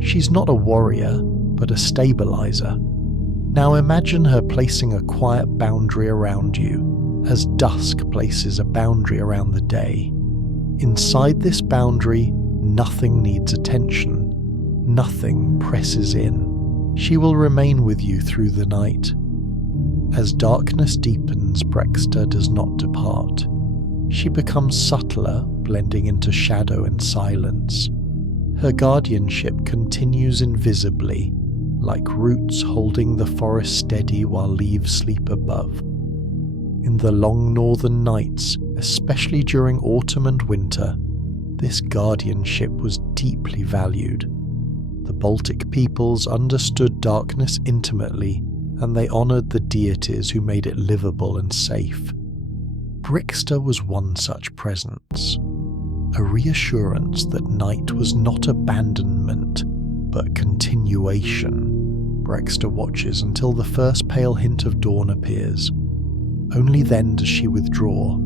She's not a warrior, but a stabilizer. Now imagine her placing a quiet boundary around you, as dusk places a boundary around the day. Inside this boundary, nothing needs attention. Nothing presses in. She will remain with you through the night. As darkness deepens, Brixta does not depart. She becomes subtler, blending into shadow and silence. Her guardianship continues invisibly, like roots holding the forest steady while leaves sleep above. In the long northern nights, especially during autumn and winter, this guardianship was deeply valued. The Baltic peoples understood darkness intimately, and they honoured the deities who made it livable and safe. Brixta was one such presence, a reassurance that night was not abandonment, but continuation. Brixta watches until the first pale hint of dawn appears. Only then does she withdraw,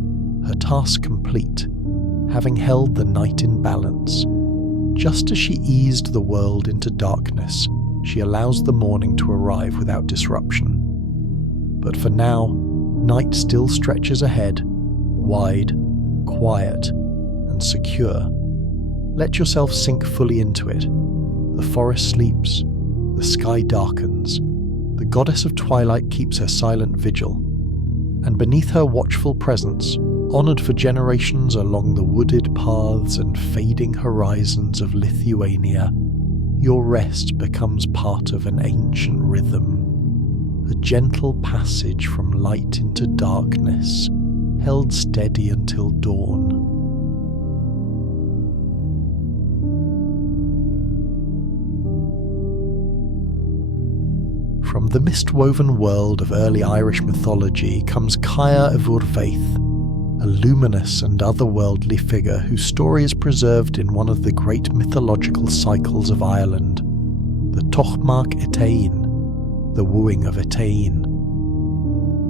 her task complete, having held the night in balance. Just as she eased the world into darkness, she allows the morning to arrive without disruption. But for now, night still stretches ahead, wide, quiet, and secure. Let yourself sink fully into it. The forest sleeps, the sky darkens, the goddess of twilight keeps her silent vigil, and beneath her watchful presence, honoured for generations along the wooded paths and fading horizons of Lithuania, your rest becomes part of an ancient rhythm, a gentle passage from light into darkness, held steady until dawn. From the mist-woven world of early Irish mythology comes Caer Ivor-Vaith, a luminous and otherworldly figure whose story is preserved in one of the great mythological cycles of Ireland, the Tochmarc Etain, the wooing of Etain.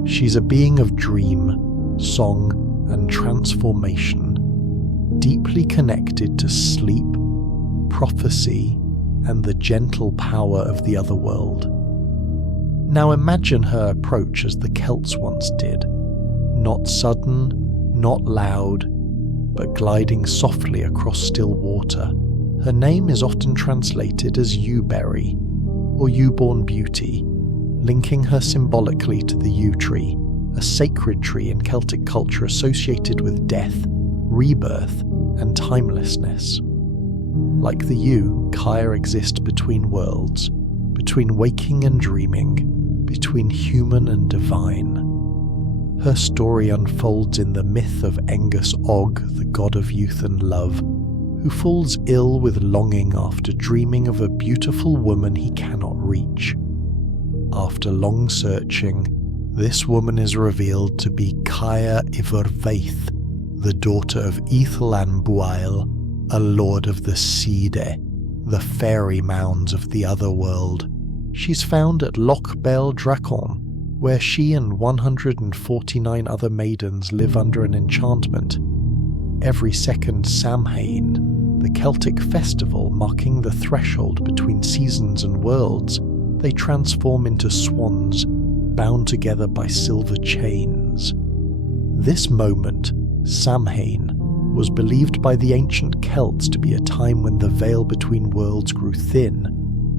She's a being of dream, song, and transformation, deeply connected to sleep, prophecy, and the gentle power of the otherworld. Now imagine her approach as the Celts once did, not sudden, not loud, but gliding softly across still water. Her name is often translated as Yewberry, or Yewborn Beauty, linking her symbolically to the yew tree, a sacred tree in Celtic culture associated with death, rebirth, and timelessness. Like the yew, Caer exists between worlds, between waking and dreaming, between human and divine. Her story unfolds in the myth of Engus Og, the god of youth and love, who falls ill with longing after dreaming of a beautiful woman he cannot reach. After long searching, this woman is revealed to be Caer Ivor-Vaith, the daughter of Ethel an Buail, a lord of the Side, the fairy mounds of the otherworld. She's found at Loch Bel Dracon, where she and 149 other maidens live under an enchantment. Every second Samhain, the Celtic festival marking the threshold between seasons and worlds, they transform into swans, bound together by silver chains. This moment, Samhain, was believed by the ancient Celts to be a time when the veil between worlds grew thin,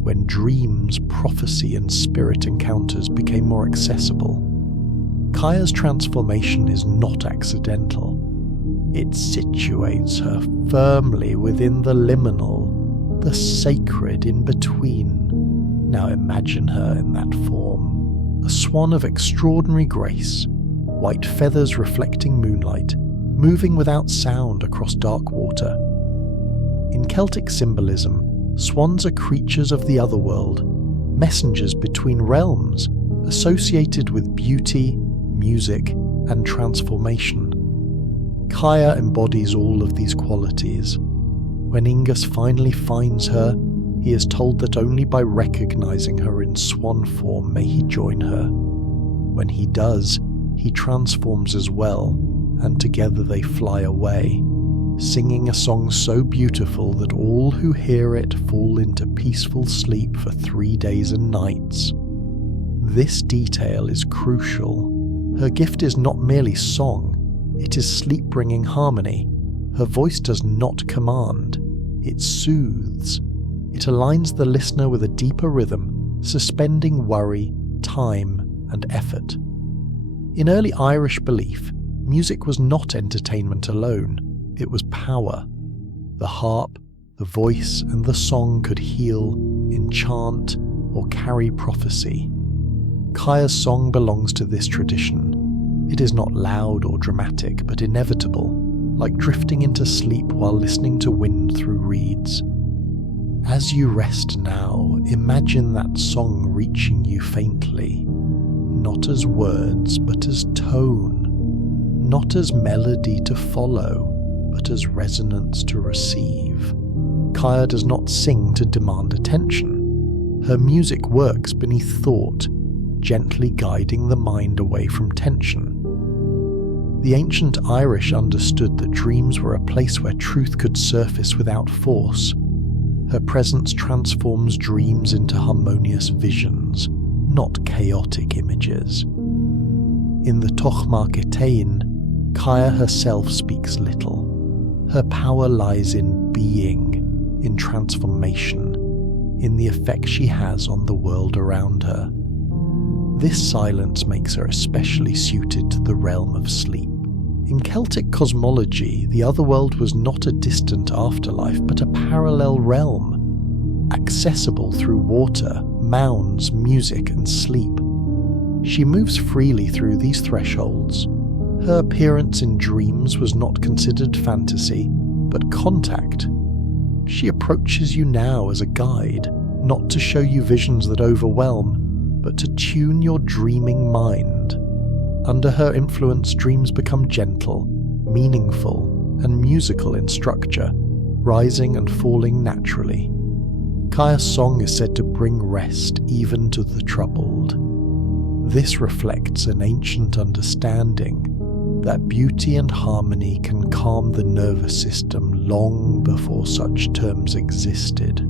when dreams, prophecy, and spirit encounters became more accessible. Kaya's transformation is not accidental. It situates her firmly within the liminal, the sacred in between. Now imagine her in that form, a swan of extraordinary grace, white feathers reflecting moonlight, moving without sound across dark water. In Celtic symbolism, swans are creatures of the otherworld, messengers between realms, associated with beauty, music, and transformation. Kaya embodies all of these qualities. When Ingus finally finds her, he is told that only by recognizing her in swan form may he join her. When he does, he transforms as well, and together they fly away, singing a song so beautiful that all who hear it fall into peaceful sleep for 3 days and nights. This detail is crucial. Her gift is not merely song, it is sleep-bringing harmony. Her voice does not command, it soothes. It aligns the listener with a deeper rhythm, suspending worry, time, and effort. In early Irish belief, music was not entertainment alone, it was power. The harp, the voice, and the song could heal, enchant, or carry prophecy. Kaya's song belongs to this tradition. It is not loud or dramatic, but inevitable, like drifting into sleep while listening to wind through reeds. As you rest now, imagine that song reaching you faintly, not as words, but as tone, not as melody to follow, but as resonance to receive. Kaya does not sing to demand attention. Her music works beneath thought, gently guiding the mind away from tension. The ancient Irish understood that dreams were a place where truth could surface without force. Her presence transforms dreams into harmonious visions, not chaotic images. In the Tochmar Etain, Kaya herself speaks little. Her power lies in being, in transformation, in the effect she has on the world around her. This silence makes her especially suited to the realm of sleep. In Celtic cosmology, the otherworld was not a distant afterlife, but a parallel realm, accessible through water, mounds, music, and sleep. She moves freely through these thresholds. Her appearance in dreams was not considered fantasy, but contact. She approaches you now as a guide, not to show you visions that overwhelm, but to tune your dreaming mind. Under her influence, dreams become gentle, meaningful, and musical in structure, rising and falling naturally. Kaya's song is said to bring rest even to the troubled. This reflects an ancient understanding that beauty and harmony can calm the nervous system long before such terms existed.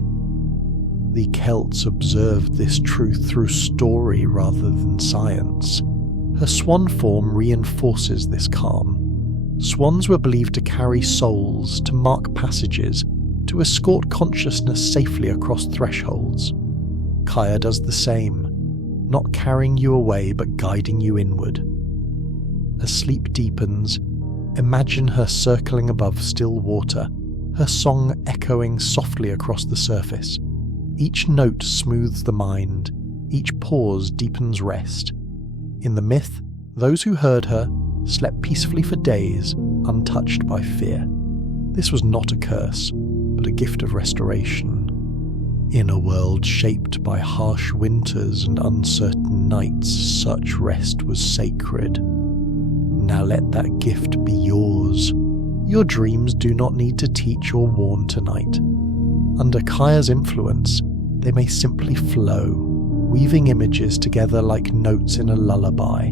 The Celts observed this truth through story rather than science. Her swan form reinforces this calm. Swans were believed to carry souls, to mark passages, to escort consciousness safely across thresholds. Kaya does the same, not carrying you away but guiding you inward. As sleep deepens, imagine her circling above still water, her song echoing softly across the surface. Each note smooths the mind, each pause deepens rest. In the myth, those who heard her slept peacefully for days, untouched by fear. This was not a curse, but a gift of restoration. In a world shaped by harsh winters and uncertain nights, such rest was sacred. Now let that gift be yours. Your dreams do not need to teach or warn tonight. Under Kaya's influence, they may simply flow, weaving images together like notes in a lullaby.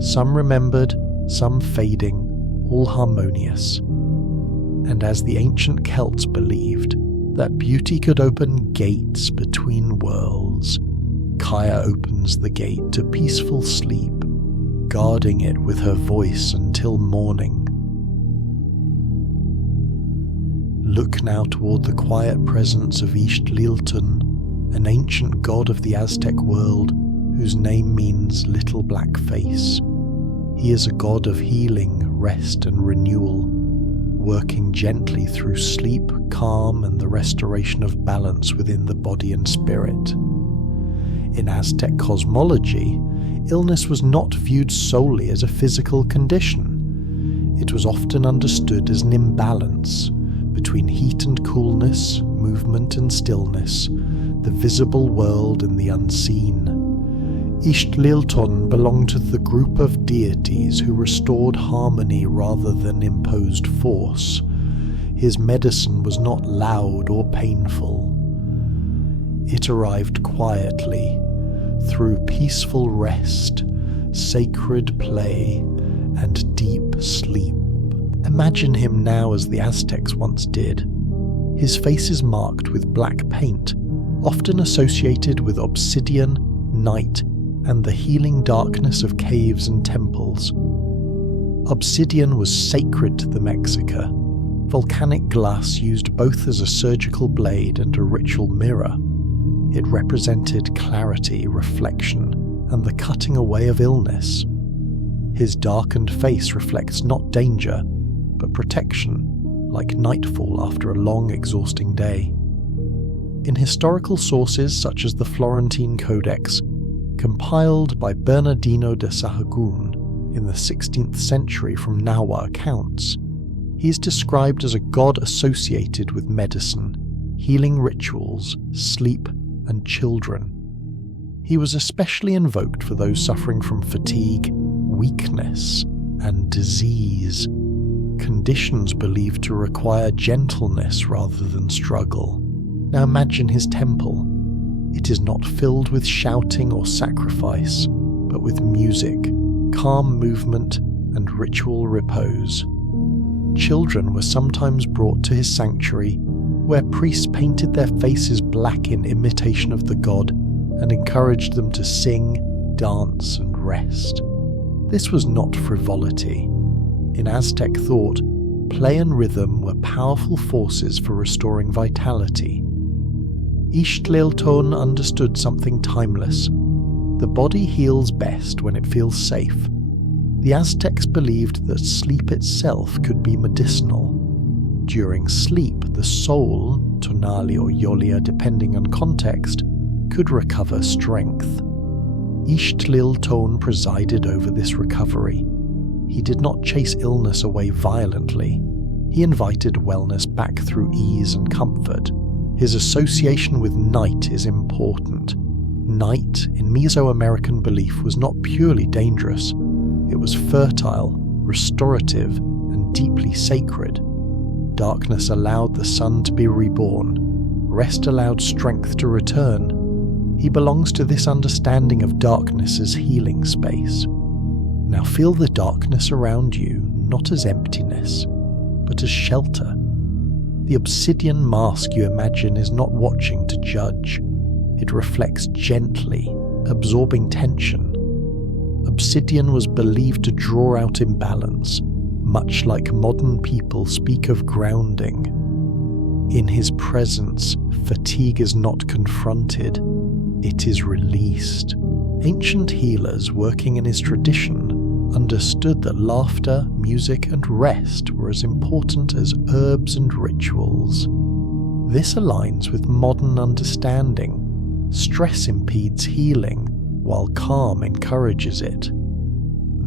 Some remembered, some fading, all harmonious. And as the ancient Celts believed that beauty could open gates between worlds, Kaya opens the gate to peaceful sleep, guarding it with her voice until morning. Look now toward the quiet presence of Ixtliltun, an ancient god of the Aztec world whose name means little black face. He is a god of healing, rest and renewal, working gently through sleep, calm and the restoration of balance within the body and spirit. In Aztec cosmology, illness was not viewed solely as a physical condition. It was often understood as an imbalance between heat and coolness, movement and stillness, the visible world and the unseen. Ixtliltun belonged to the group of deities who restored harmony rather than imposed force. His medicine was not loud or painful. It arrived quietly, through peaceful rest, sacred play, and deep sleep. Imagine him now as the Aztecs once did. His face is marked with black paint, often associated with obsidian, night, and the healing darkness of caves and temples. Obsidian was sacred to the Mexica, volcanic glass used both as a surgical blade and a ritual mirror. It represented clarity, reflection, and the cutting away of illness. His darkened face reflects not danger, but protection, like nightfall after a long, exhausting day. In historical sources such as the Florentine Codex, compiled by Bernardino de Sahagún in the 16th century from Nahua accounts, he is described as a god associated with medicine, healing rituals, sleep, and children. He was especially invoked for those suffering from fatigue, weakness, and disease, conditions believed to require gentleness rather than struggle. Now imagine his temple. It is not filled with shouting or sacrifice, but with music, calm movement, and ritual repose. Children were sometimes brought to his sanctuary, where priests painted their faces black in imitation of the god and encouraged them to sing, dance, and rest. This was not frivolity. In Aztec thought, play and rhythm were powerful forces for restoring vitality. Ixtliltun understood something timeless. The body heals best when it feels safe. The Aztecs believed that sleep itself could be medicinal. During sleep, the soul, tonali or yolia depending on context, could recover strength. Ixtliltun presided over this recovery. He did not chase illness away violently. He invited wellness back through ease and comfort. His association with night is important. Night, in Mesoamerican belief, was not purely dangerous. It was fertile, restorative, and deeply sacred. Darkness allowed the sun to be reborn. Rest allowed strength to return. He belongs to this understanding of darkness as healing space. Now feel the darkness around you, not as emptiness, but as shelter. The obsidian mask you imagine is not watching to judge. It reflects gently, absorbing tension. Obsidian was believed to draw out imbalance, much like modern people speak of grounding. In his presence, fatigue is not confronted, it is released. Ancient healers working in his tradition understood that laughter, music, and rest were as important as herbs and rituals. This aligns with modern understanding. Stress impedes healing, while calm encourages it.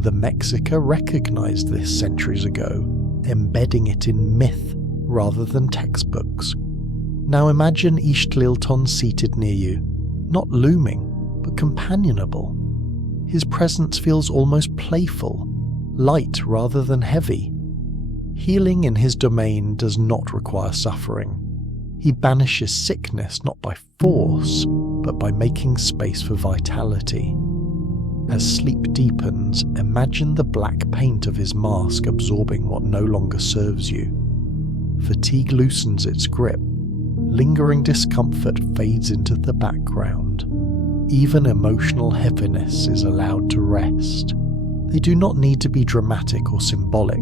The Mexica recognized this centuries ago, embedding it in myth rather than textbooks. Now imagine Ixtliltun seated near you, not looming, but companionable. His presence feels almost playful, light rather than heavy. Healing in his domain does not require suffering. He banishes sickness not by force, but by making space for vitality. As sleep deepens, imagine the black paint of his mask absorbing what no longer serves you. Fatigue loosens its grip. Lingering discomfort fades into the background. Even emotional heaviness is allowed to rest. They do not need to be dramatic or symbolic.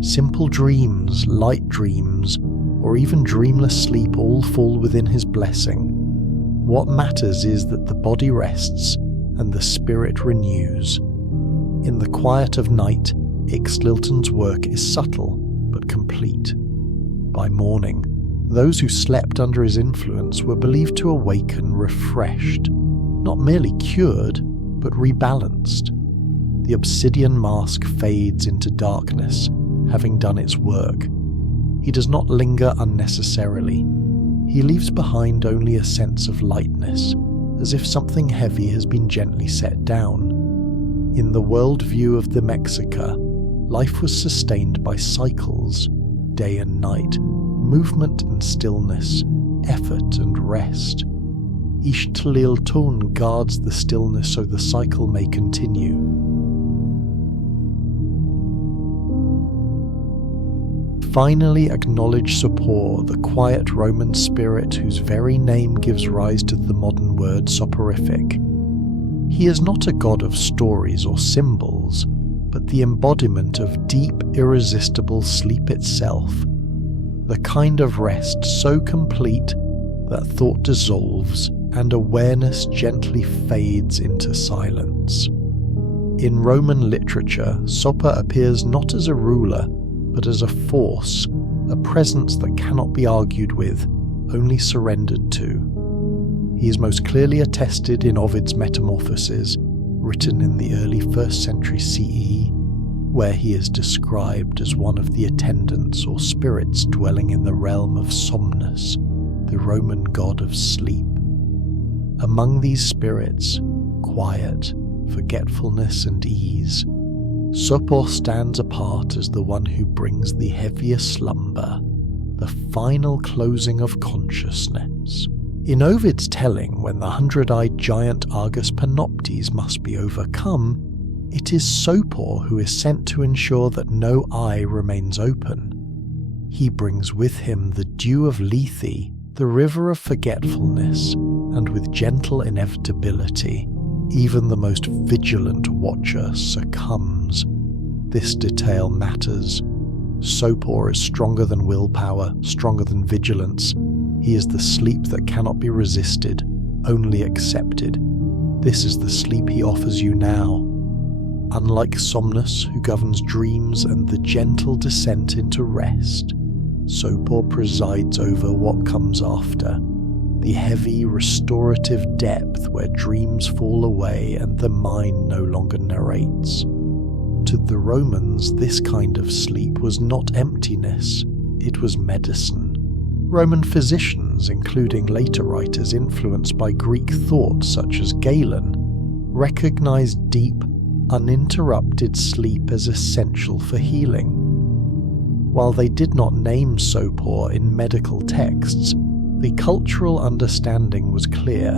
Simple dreams, light dreams, or even dreamless sleep all fall within his blessing. What matters is that the body rests and the spirit renews. In the quiet of night, Ixtlilton's work is subtle but complete. By morning, those who slept under his influence were believed to awaken refreshed, not merely cured, but rebalanced. The obsidian mask fades into darkness, having done its work. He does not linger unnecessarily. He leaves behind only a sense of lightness, as if something heavy has been gently set down. In the worldview of the Mexica, life was sustained by cycles, day and night, movement and stillness, effort and rest. Ixtlilton guards the stillness so the cycle may continue. Finally, acknowledge Sopor, the quiet Roman spirit whose very name gives rise to the modern word soporific. He is not a god of stories or symbols, but the embodiment of deep, irresistible sleep itself, the kind of rest so complete that thought dissolves and awareness gently fades into silence. In Roman literature, Sopor appears not as a ruler, but as a force, a presence that cannot be argued with, only surrendered to. He is most clearly attested in Ovid's Metamorphoses, written in the early 1st century CE, where he is described as one of the attendants or spirits dwelling in the realm of Somnus, the Roman god of sleep. Among these spirits, quiet, forgetfulness and ease, Sopor stands apart as the one who brings the heavier slumber, the final closing of consciousness. In Ovid's telling, when the 100-eyed giant Argus Panoptes must be overcome, it is Sopor who is sent to ensure that no eye remains open. He brings with him the dew of Lethe, the river of forgetfulness, and with gentle inevitability, even the most vigilant watcher succumbs. This detail matters. Sopor is stronger than willpower, stronger than vigilance. He is the sleep that cannot be resisted, only accepted. This is the sleep he offers you now. Unlike Somnus, who governs dreams and the gentle descent into rest, Sopor presides over what comes after, the heavy, restorative depth where dreams fall away and the mind no longer narrates. To the Romans, this kind of sleep was not emptiness, it was medicine. Roman physicians, including later writers influenced by Greek thought such as Galen, recognized deep, uninterrupted sleep as essential for healing. While they did not name Sopor in medical texts, the cultural understanding was clear.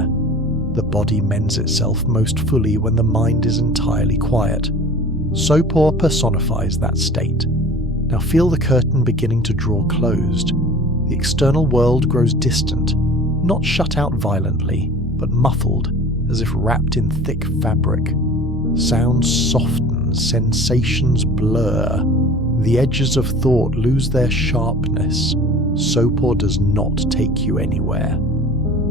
The body mends itself most fully when the mind is entirely quiet. Sopor personifies that state. Now feel the curtain beginning to draw closed. The external world grows distant, not shut out violently, but muffled, as if wrapped in thick fabric. Sounds soften, sensations blur. The edges of thought lose their sharpness. Sopor does not take you anywhere.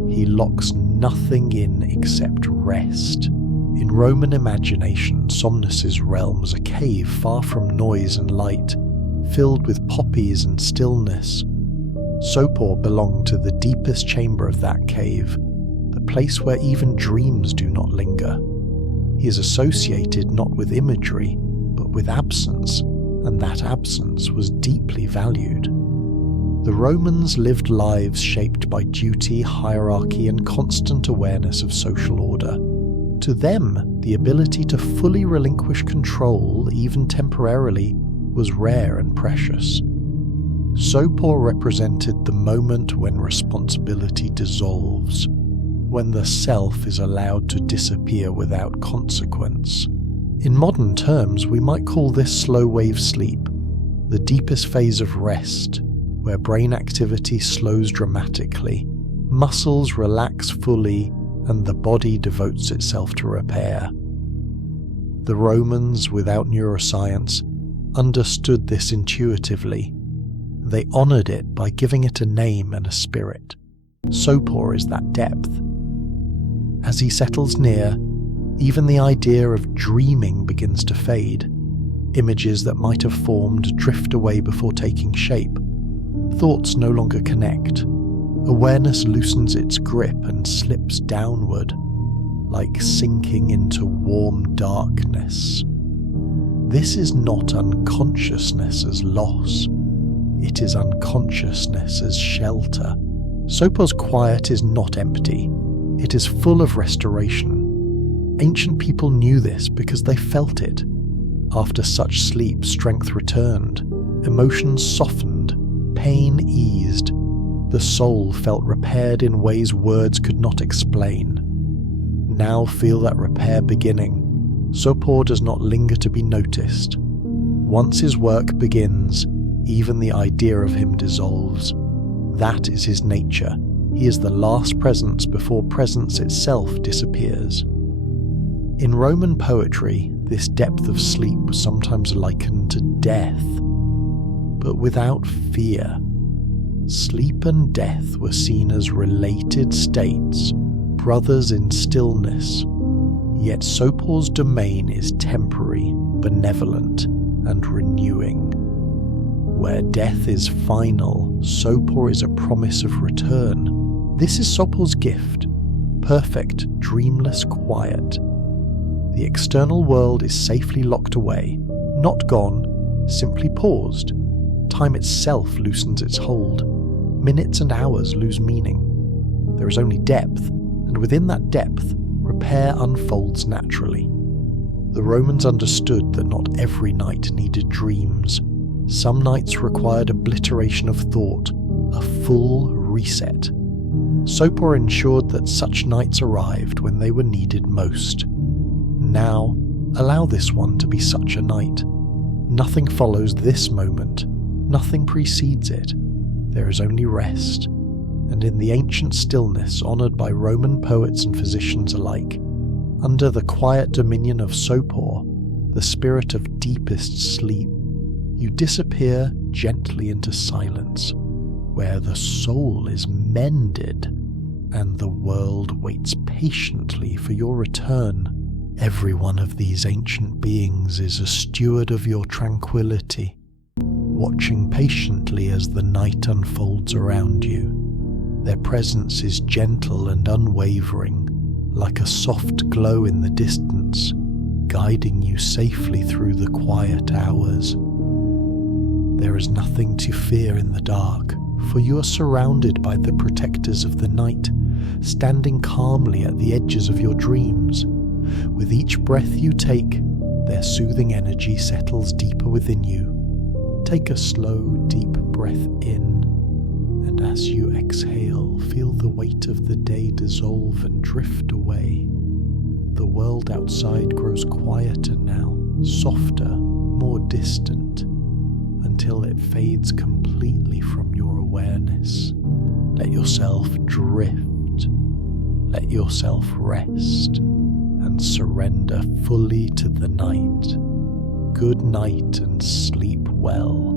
He locks nothing in except rest. In Roman imagination, Somnus's realm was a cave far from noise and light, filled with poppies and stillness. Sopor belonged to the deepest chamber of that cave, the place where even dreams do not linger. He is associated not with imagery, but with absence, and that absence was deeply valued. The Romans lived lives shaped by duty, hierarchy, and constant awareness of social order. To them, the ability to fully relinquish control, even temporarily, was rare and precious. Sopor represented the moment when responsibility dissolves. when the self is allowed to disappear without consequence. In modern terms, we might call this slow-wave sleep, the deepest phase of rest, where brain activity slows dramatically, muscles relax fully, and the body devotes itself to repair. The Romans, without neuroscience, understood this intuitively. They honored it by giving it a name and a spirit. Sopor is that depth. As he settles near, even the idea of dreaming begins to fade. Images that might have formed drift away before taking shape. Thoughts no longer connect. Awareness loosens its grip and slips downward, like sinking into warm darkness. This is not unconsciousness as loss. It is unconsciousness as shelter. Sopor's quiet is not empty. It is full of restoration. Ancient people knew this because they felt it. After such sleep, strength returned, emotions softened, pain eased. The soul felt repaired in ways words could not explain. Now feel that repair beginning. Sopor does not linger to be noticed. Once his work begins, even the idea of him dissolves. That is his nature. He is the last presence before presence itself disappears. In Roman poetry, this depth of sleep was sometimes likened to death, but without fear. Sleep and death were seen as related states, brothers in stillness. Yet Sopor's domain is temporary, benevolent, and renewing. Where death is final, Sopor is a promise of return. This is Sopor's gift, perfect, dreamless quiet. The external world is safely locked away, not gone, simply paused. Time itself loosens its hold. Minutes and hours lose meaning. There is only depth, and within that depth, repair unfolds naturally. The Romans understood that not every night needed dreams. Some nights required obliteration of thought, a full reset. Sopor ensured that such nights arrived when they were needed most. Now, allow this one to be such a night. Nothing follows this moment. Nothing precedes it. There is only rest. And in the ancient stillness honoured by Roman poets and physicians alike, under the quiet dominion of Sopor, the spirit of deepest sleep, you disappear gently into silence, where the soul is mended, and the world waits patiently for your return. Every one of these ancient beings is a steward of your tranquility, watching patiently as the night unfolds around you. Their presence is gentle and unwavering, like a soft glow in the distance, guiding you safely through the quiet hours. There is nothing to fear in the dark, for you are surrounded by the protectors of the night, standing calmly at the edges of your dreams. With each breath you take, their soothing energy settles deeper within you. Take a slow, deep breath in, and as you exhale, feel the weight of the day dissolve and drift away. The world outside grows quieter now, softer, more distant, until it fades completely from your awareness. Let yourself drift. Let yourself rest and surrender fully to the night. Good night and sleep well.